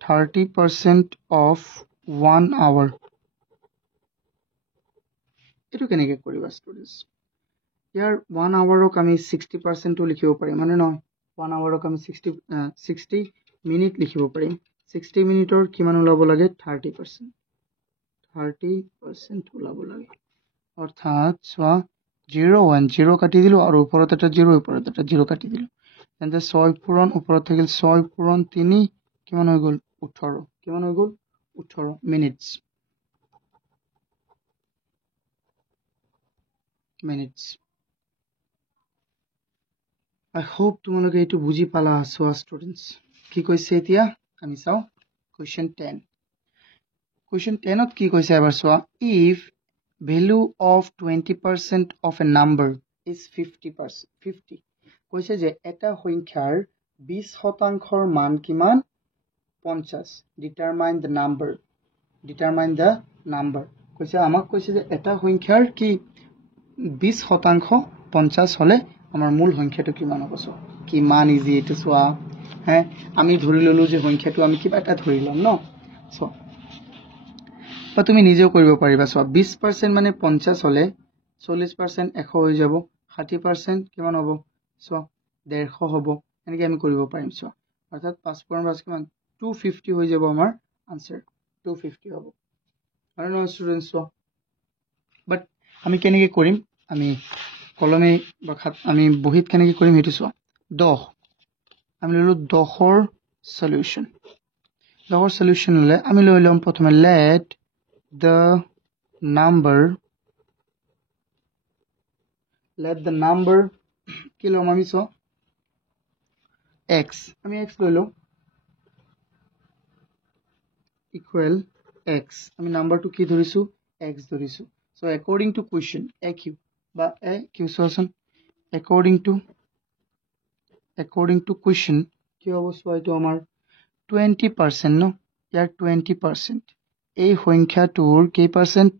30% অফ 1 আৱাৰ এটো কেনেকে কৰিবা স্টুডেন্টস ইয়াৰ 1 আৱাৰক আমি 60% টো লিখিব পাৰিম মানে নহয় 1 আৱাৰক আমি 60 মিনিট লিখিব পাৰিম 60 মিনিটৰ কিমান ওলাব লাগে 30% ওলাব লাগে অৰ্থাৎ সোয়া 0 1 0 কাটি দিলো আৰু ওপৰত এটা 0 ওপৰত এটা 0 কাটি দিলো তেন্তে 6 পূৰণ ওপৰত থাকিল 6 পূৰণ 3 কিমান হৈ গল 18 কিমান হৈ গল 18 মিনিটস I hope তোমালোকে এটো বুজি পালা সো স্টুডেন্টস কি কৈছে এতিয়া আমি চাও কোয়েশ্চন 10 কোয়েশ্চন 10 ত কি কৈছে এবাৰ সোয়া if value of 20% of a number is 50 কৈছে যে এটা সংখ্যাৰ 20% মান কিমান 50 determine the number কৈছে আমাক কৈছে যে এটা সংখ্যাৰ কি 20% 50 হলে আমাৰ মূল সংখ্যাটো কিমান হ'ব সো কিমান ইজি এটো সোয়া হ্যাঁ আমি ধৰি ললো যে সংখ্যাটো আমি কিবা এটা ধৰি লম ন সো বা তুমি নিজেও কৰিব পাৰিবা সো 20% মানে 50 হলে 40% 100 হৈ যাব 60% কিমান হ'ব সো 150 হ'ব এনেকৈ আমি কৰিব পাৰিম সো অৰ্থাৎ 5 পূৰণ 5 কিমান 250 হৈ যাব আমাৰ আনসাৰ 250 হ'ব আৰু ন স্টুডেন্টস সো বাট আমি কেনেকৈ কৰিম আমি কলমে বা আমি বহিত কেনেকৈ কৰিম হেতু সো 10 আমি ললো 10 ৰ সলিউশন লগৰ সলিউশন হলে আমি লৈ লম প্ৰথমে let the number কি লম আমি সো x আমি x লৈ লম equal x আমি নাম্বাৰটো কি ধৰিছো x ধৰিছো so according to question aq বা aq সোচন according to question কি অবস্থা হয়তো আমাৰ 20% ন ইয়াৰ 20% এই সংখ্যাটোৰ কি পাৰ্সেন্ট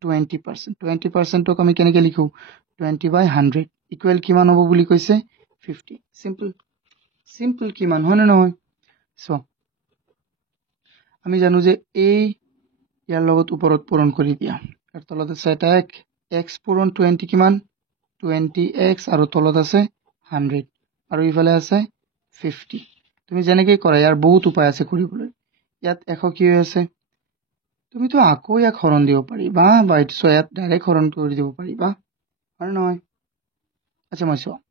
20% ক আমি কেনেকৈ লিখো 20/100 ইকুৱেল কিমান হ'ব বুলি কৈছে 50 সিম্পল কিমান হয় না নহয় সো আমি জানো যে এই ইয়াৰ লগত ওপৰত পূৰণ কৰি দিয়া আৰু তলত আছে এটা x পূৰণ 20 কিমান 20x আৰু তলত আছে 100 আৰু ইফালে আছে 50 তুমি যেনেকৈ কৰা ইয়াৰ বহুত উপায় আছে কৰিবলৈ ইয়াত এশ কি হৈ আছে তুমি তো আকৌ ইয়াক হৰণ দিব পাৰিবা বা এইটো ইয়াত ডাইৰেক্ট হৰণ কৰি দিব পাৰিবা হয় নহয় আচ্ছা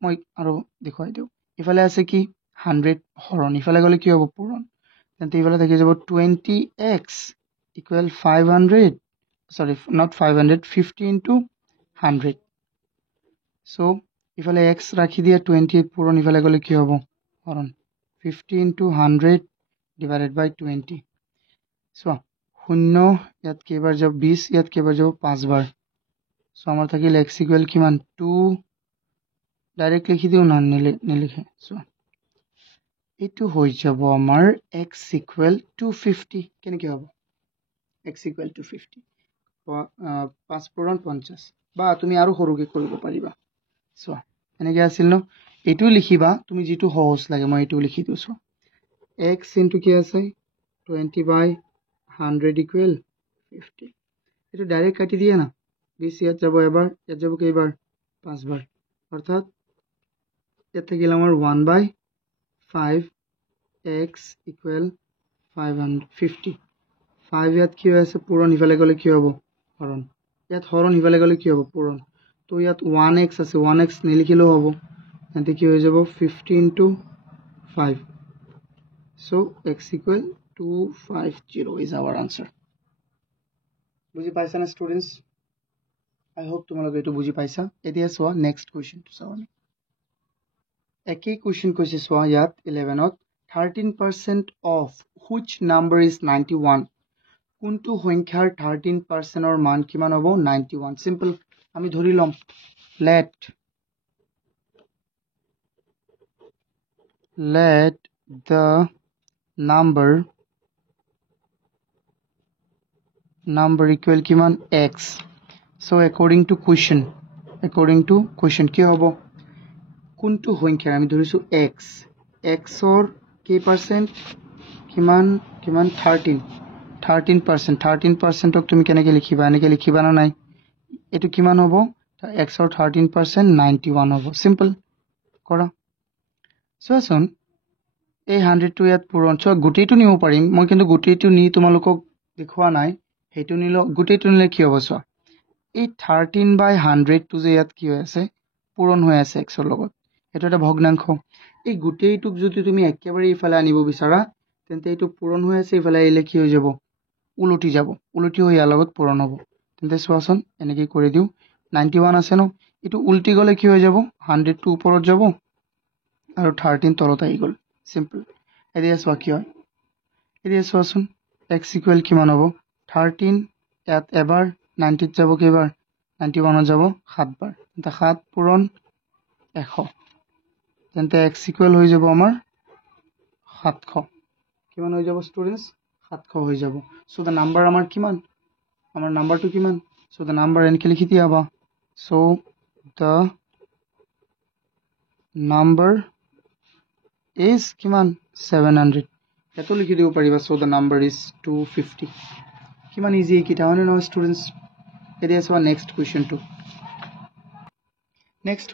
মই আৰু দেখুৱাই দিওঁ ইফালে আছে কি 100 হৰণ ইফালে গলে কি হ'ব পূৰণ তেন্তে ইফালে থাকি যাব 20x equal 500 sorry not 500 50 into 100 so ইফালে x ৰাখি দিয়া 20 পূৰণ ইফালে গলে কি হ'ব হৰণ 50 into 100 divided by 20 so শূন্য ইয়াত কেইবাৰ যাব 20 ইয়াত কেইবাৰ যাব 5 বাৰ সো আমাৰ থাকিল x equal কিমান 2 ডাইৰেক্ট লিখি দিও না নিলিখে সো এটো হৈ যাব আমাৰ x equal 250 কেনেকৈ হ'ব x equal 250 5 পূৰণ 50 বা তুমি আৰু সৰুকে কৰিব পাৰিবা সো এনেকৈ আছিল ন এটো লিখিবা তুমি যেটো সহজ লাগে মই এটো লিখি দিছো x into কি আছে 20/100 equal 50 এটো ডাইরেক্ট কাটি দিয়ে না 20 ইয়াত যাব এবাৰ ইয়াত যাব কেইবাৰ 5 বাৰ অৰ্থাৎ ইয়াত থাকিল আমাৰ 1/5 x equal 550 5 ইয়াত কি হৈ আছে পূৰণ ইফালে গলে কি হ'ব হৰণ ইয়াত হৰণ ইফালে গলে কি হ'ব পূৰণ তো ইয়াত 1x আছে 1x নিলিখিলেও হ'ব তেন্তে কি হৈ যাব 50 into 5 so x equal 250 is our answer বুজি পাইছা না স্টুডেন্টস I hope তোমালোকে এটো বুজি পাইছা এতিয়া সোৱা নেক্সট কোৱেশ্চন টু চাও আমি একই কোৱেশ্চন কৈছে সোৱা ইয়াত 11ত 13% of which number is 91 কোনটো সংখ্যাৰ 13% ৰ মান কিমান হ'ব 91 সিম্পল আমি ধৰি লম let the number equal কিমান x so according to question কি হ'ব কোনটো সংখ্যা আমি ধৰিছো x ৰ কি পার্সেন্ট কিমান 13% ক তুমি কেনেকৈ লিখিবা এনেকৈ লিখিবা না নাই এটো কিমান হ'ব x ৰ 13% 91 হ'ব সিম্পল কৰা সোৱাচোন এই 100 টো ইয়াত পূৰণ চ গুটেইটো নিব পাৰিম মই কিন্তু গুটেইটো নি তোমালোকক দেখুৱা নাই হেতু নিলো গুটেইটো নিলে কি হ'ব সোৱা এই 13/100 টো যে ইয়াত কি হৈ আছে পূৰণ হৈ আছে x ৰ লগত এটো এটা ভগ্নাংশ এই গুটেইটোক যদি তুমি একেবাৰে ইফালে আনিব বিচাৰা তেন্তে এটো পূৰণ হৈ আছে ইফালে আহিলে কি হৈ যাব উলটি হৈ ইয়াৰ লগত পূৰণ হ'ব তেন্তে সোৱাচোন এনেকৈ কৰি দিও 91 আছে ন এটো উলটি গলে কি হৈ যাব 100 টো ওপৰত যাব আৰু 13 তলত আহি গল সিম্পল এতিয়া সোৱা কি হয় এতিয়া সোৱাচোন x equal কিমান হ'ব 13 ইয়াত এবাৰ 90 যাব কেইবাৰ 91 যাব 7 বাৰ তেন্তে 7 পূৰণ 100 তেন্তে x equal হৈ যাব আমাৰ 700 কিমান হৈ যাব স্টুডেন্টস 700 হৈ যাব সো দা নাম্বার আমাৰ কিমান আমাৰ নাম্বাৰটো কিমান সো দা নাম্বাৰ এনেকৈ লিখি দিয়াবা সো দা নাম্বাৰ is কিমান 700 এটো লিখি দিব পাৰিবা সো দা নাম্বাৰ is 250 কিমান ইজি কিটা হয় না স্টুডেন্টস এতিয়া সোৱা নেক্সট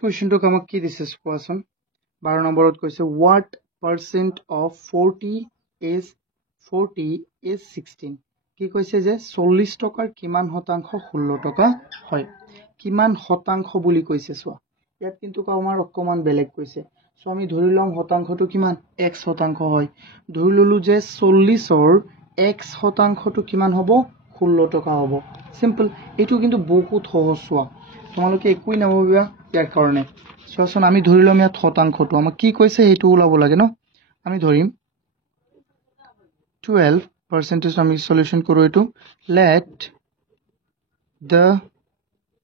কোৱেশ্চনটো আমাক কি দিছে কোৱাচোন 12 নম্বৰত কৈছে what percent of 40 is 16 কি কৈছে যে 40 টকাৰ কিমান শতাংশ 16 টকা হয় কিমান শতাংশ বুলি কৈছে সোৱা ইয়াত কিন্তু আমাৰ অকমান বেলেগ কৈছে সো আমি ধৰি লম শতাংশটো কিমান x শতাংশ হয় ধৰি ললো যে 40 ৰ x শতাংশটো কিমান হ'ব 16 টকা হ'ব সিম্পল এটো কিন্তু বহুত সহজ হোৱা তোমালোকে একোই নাভাবিবা ইয়াৰ কাৰণে চোৱাচোন আমি ধৰিলম ইয়াত শতাংশটো আমাক কি কৈছে হেতু ওলাব লাগে ন আমি ধৰিম 12% আমি সলিউশন কৰো এটো let the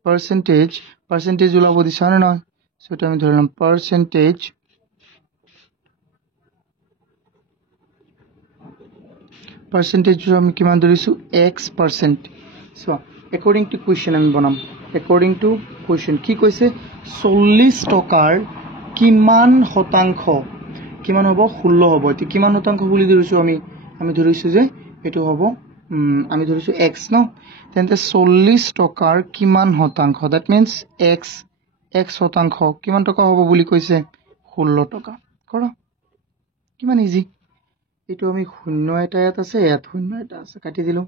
percentage ওলাব দিছা না নহয় সো এটা আমি ধৰিলাম percentage আমি কিমান ধৰিছো x% so according to question আমি বনাম according to question কি কৈছে 40 টকাৰ কিমান শতাংশ কিমান হ'ব 16 হ'ব এতি কিমান শতাংশ বুলি ধৰিছো আমি ধৰিছো যে এটো হ'ব আমি ধৰিছো x ন তেন্তে 40 টকাৰ কিমান শতাংশ that means x শতাংশ কিমান টকা হ'ব বুলি কৈছে 16 টকা কৰা কিমান ইজি এটো আমি শূন্য এটা ইয়াত আছে ইয়াত শূন্য এটা আছে কাটি দিলো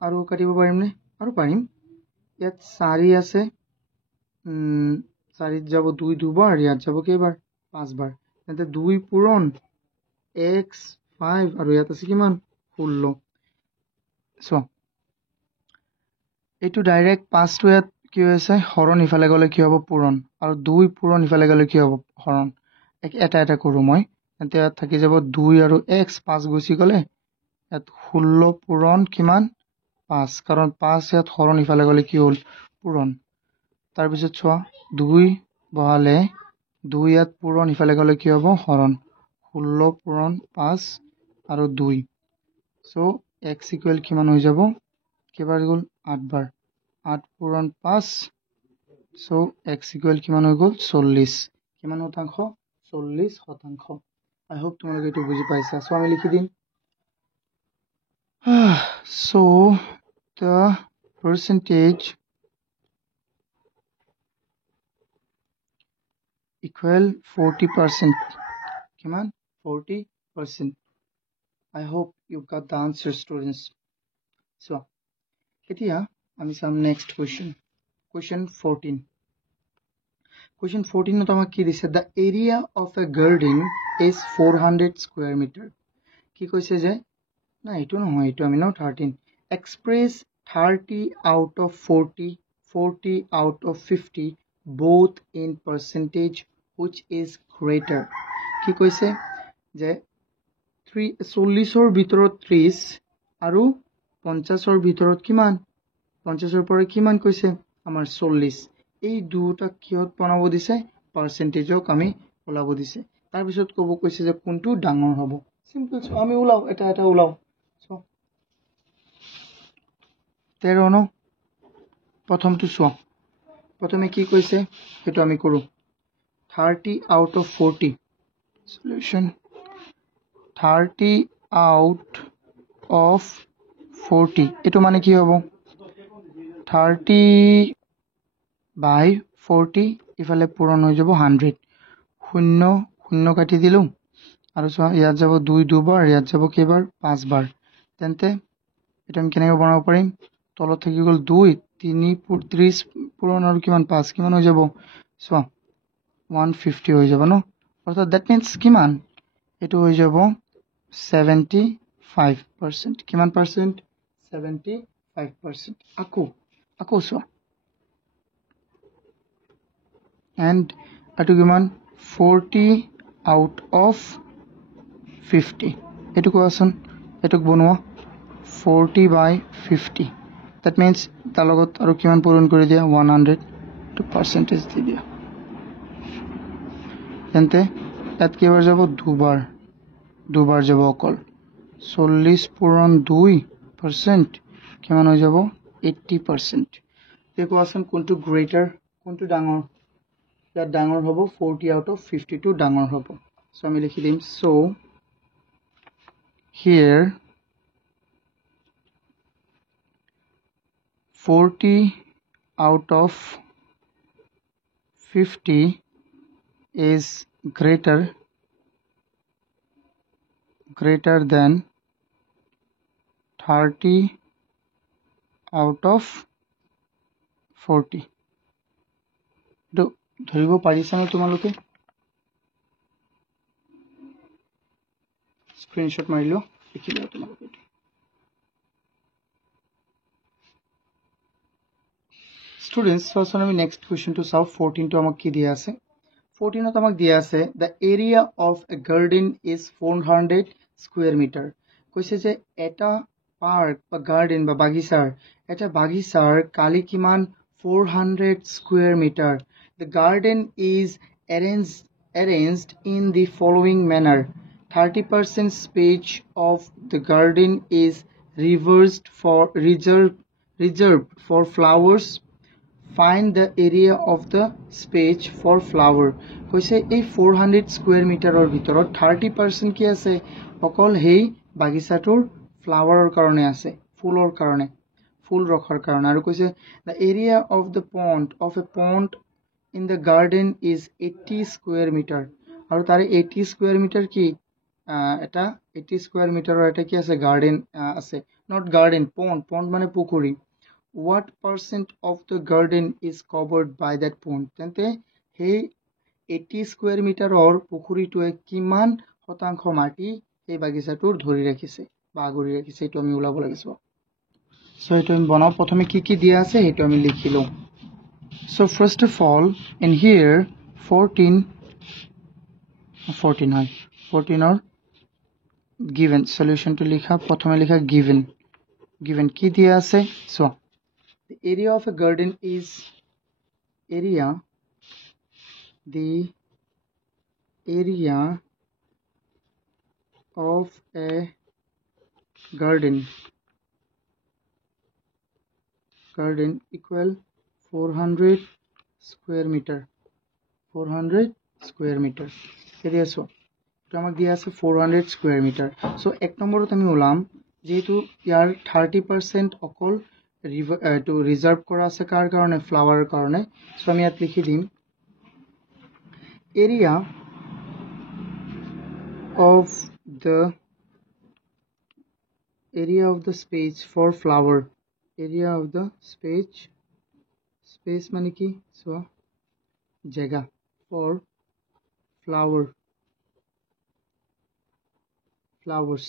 আৰু কাটিব পাৰিম নে আৰু পাৰিম ইয়াত 4 আছে 4 যাব 2 দুবাৰ ইয়াত যাব কেইবাৰ 5 বাৰ তেন্তে 2 পূৰণ x 5 আৰু ইয়াত আছে কিমান 16 সো এটো ডাইৰেক্ট 5 টো ইয়াত কি হৈছে হৰণ ইফালে গলে কি হ'ব পূৰণ আৰু 2 পূৰণ ইফালে গলে কি হ'ব হৰণ এটা এটা কৰো মই তেন্তে ইয়াত থাকি যাব 2 আৰু x 5 গুচি গলে ইয়াত 16 পূৰণ কিমান 5 কাৰণ 5 ইয়াত হৰণ ইফালে গলে কি হ'ল পূৰণ তাৰ পিছত চোৱা 2 বহালে 2 ইয়াত পূৰণ ইফালে গলে কি হ'ব হৰণ 16 পূৰণ 5 আৰু 2 সো x ইকুৱেল কিমান হৈ যাব কেবাৰ গল 8 বাৰ 8 পূৰণ 5 সো x ইকুৱেল কিমান হৈ গল 40 কিমান শতাংশ 40 শতাংশ I hope তোমালোকে এটো বুজি পাইছা সো আমি লিখি দিম so the percentage equal 40% কিমান 40% I hope you got the answer students so এতিয়া আমি সাম next question 14 question 14 ত আমাক কি দিছে the area of a garden is 400 square meter কি কৈছে যে না এটো নহয় এটো আমি নাও 13 express 30 out of 40 40 out of 50 both in percentage which is greater কি কৈছে যে 40 ৰ ভিতৰত 30 আৰু 50 ৰ ভিতৰত কিমান 50 ৰ পৰা কিমান কৈছে আমাৰ 40 এই দুটা কিহত বনাব দিছে পাৰ্সেন্টেজক আমি ওলাব দিছে তাৰ পিছত কব কৈছে যে কোনটো ডাঙৰ হ'ব সিম্পল সো আমি ওলাও এটা এটা ওলাও সো 13 ন প্ৰথমটো সো প্ৰথমে কি কৈছে হেতু আমি কৰো 30 out of 40 solution 30 out of 40 এটো মানে কি হ'ব 30 by 40 ইফালে পূৰণ হৈ যাব 100 শূন্য শূন্য কাটি দিলু আৰু সো ইয়াত যাব 2 দুবাৰ ইয়াত যাব কেবাৰ 5 বাৰ তেন্তে এটা আমি কেনেকৈ বনাব পাৰিম তলত থাকি গল 2 3 30 পূৰণ আৰু কিমান 5 কিমান হৈ যাব সো 150 হৈ যাব ন অৰ্থাৎ that means কিমান এটো হৈ যাব 75% কিমান পার্সেন্ট 75% আকো সো and এটো কিমান 40 out of 50 এটো কোৱাচোন এটো বনোৱা 40 by 50 that means তাৰ লগত আৰু কিমান পূৰণ কৰি দিয়া 100 to percentage দি দিয়া তেন্তে ইয়াত কেবাৰ যাব দুবাৰ যাব অকল 40 পূৰণ 2% কিমান হৈ যাব 80% দেখোৱাচোন কোনটো গ্ৰেটাৰ কোনটো ডাঙৰ ইয়াত ডাঙৰ হ'ব 40 out of 52 ডাঙৰ হ'ব সো আমি লিখি দিম so here 40 out of 50 is greater than 30 out of 40 তো ধৰিব পাৰিছা না তোমালোকে স্ক্ৰিনশ্বট মাৰিলো লিখি দিও তোমালোকে স্টুডেন্টস সো আসলে আমি নেক্সট কোয়েশ্চনটো চাও 14 টো আমাক কি দিয়া আছে 14 ত আমাক দিয়া আছে the area of a garden is 400 square metre কৈছে যে এটা পার্ক বা গার্ডেন বা বাগিচাৰ কালি কিমান 400 square metre the garden is arranged in the following manner 30% space of the garden is reserved for flowers find the area of the space for flower কৈছে এই 400 স্কয়ার মিটাৰৰ ভিতৰত 30% কি আছে অকল হেই বাগিচাটোৰ ফ্লাৱাৰৰ কাৰণে আছে ফুলৰ কাৰণে ফুল ৰখাৰ কাৰণে আৰু কৈছে the area of the pond in the garden is 80 square meter আৰু তাৰে 80 square meter কি এটা 80 square meter এটা কি আছে গার্ডেন আছে not garden pond মানে পুখুৰী what percent of the garden is covered by that pond তেন্তে সেই 80 square meter or পুখুৰীটোৱে কিমান শতাংশ মাটি এই বাগিচাটোৰ ধৰি ৰাখিছে বা আগৰি ৰাখিছে এটো আমি উলাব লাগিব সো এটো আমি বনাও প্ৰথমে কি কি দিয়া আছে এটো আমি লিখিলো so first of all in here 14 or given solution to likha prothome likha given ki diya ase so the area of a garden is the area of a garden equal 400 square meter area so আমাক দিয়া আছে 400 স্কয়ার মিটার সো এক নম্বৰত আমি ওলাম যেহেতু ইয়াৰ 30% অকল টু ৰিজাৰ্ভ কৰা আছে কাৰ কাৰণে ফ্লাৱাৰৰ কাৰণে সো আমি ইয়াত লিখি দিম area of the space for flower area of the space মানে কি সো জায়গা for flowers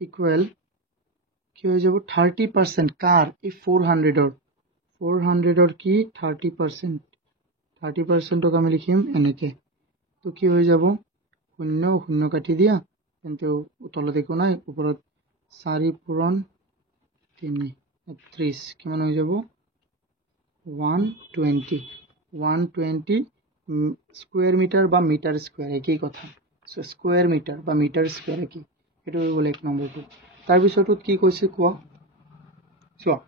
equal কি হয়ে যাব 30% কার এই 400 or কি 30% ক আমি লিখিম এনেকে তো কি হয়ে যাব শূন্য কাটি দিয়া কিন্তু তলত একো নাই উপৰত 4 পূৰণ 3 30 কিমান হৈ যাব 120 স্কয়ার মিটার বা মিটার স্কয়ার একই কথা সো স্কয়ার মিটার বা মিটার স্কয়ার কি এটো হল এক নম্বৰটো তাৰ পিছতত কি কৈছে কোৱা চোৱা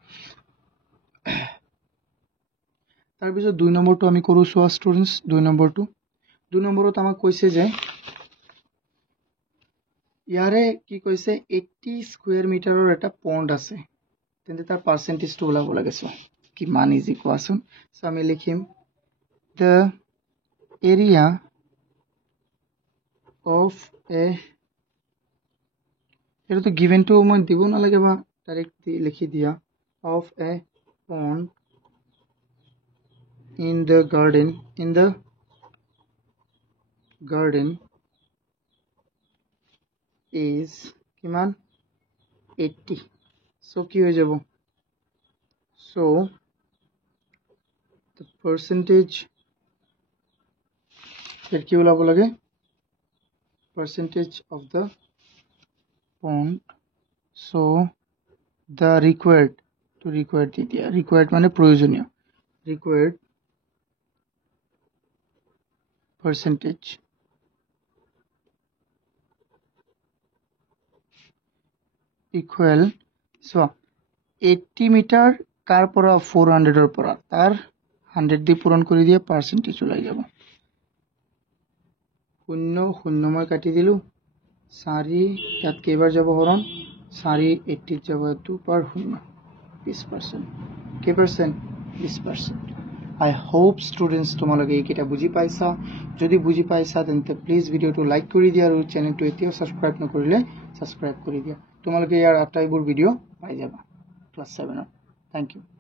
তাৰ পিছত দুই নম্বৰটো আমি কৰো চোৱা ষ্টুডেন্টস দুই নম্বৰত আমাক কৈছে যে ইয়াৰে কি কৈছে 80 স্কয়াৰ মিটাৰৰ এটা পন্ড আছে তেন্তে তাৰ পাৰ্সেন্টেজটো ওলাব লাগে সো কিমান ইজি কোৱাচোন সো আমি লিখিম the area of a এটা তো given to মই দিব না লাগে বা ডাইরেক্ট লিখি দিয়া of a pond in the garden is কিমান 80 so কি হয়ে যাব so the percentage এর কি ওলাব লাগে percentage of the pond so the required দিদিয়া required মানে প্রয়োজনীয় required percentage equal so 80 metre কার পৰা 400 এৰ পৰা তাৰ 100 দি পূৰণ কৰি দিয়া পাৰ্সেন্টেজ ওলাই যাব শূন্য মই কাটি দিলু 4 ইয়াত কেইবাৰ যাব হৰণ 4 80 যাব 2 পার শূন্য 20% কি পার্সেন্ট 20% I hope students তোমালোকে এইকেইটা বুজি পাইছা যদি বুজি পাইছা তেন্তে প্লিজ ভিডিওটো লাইক কৰি দিয়া আৰু চ্যানেলটো এতিয়াও সাবস্ক্ৰাইব নকৰিলে সাবস্ক্ৰাইব কৰি দিয়া তোমালোকে ইয়াৰ আটাইবোৰ ভিডিও পাই যাবা ক্লাস 7 থ্যাংক ইউ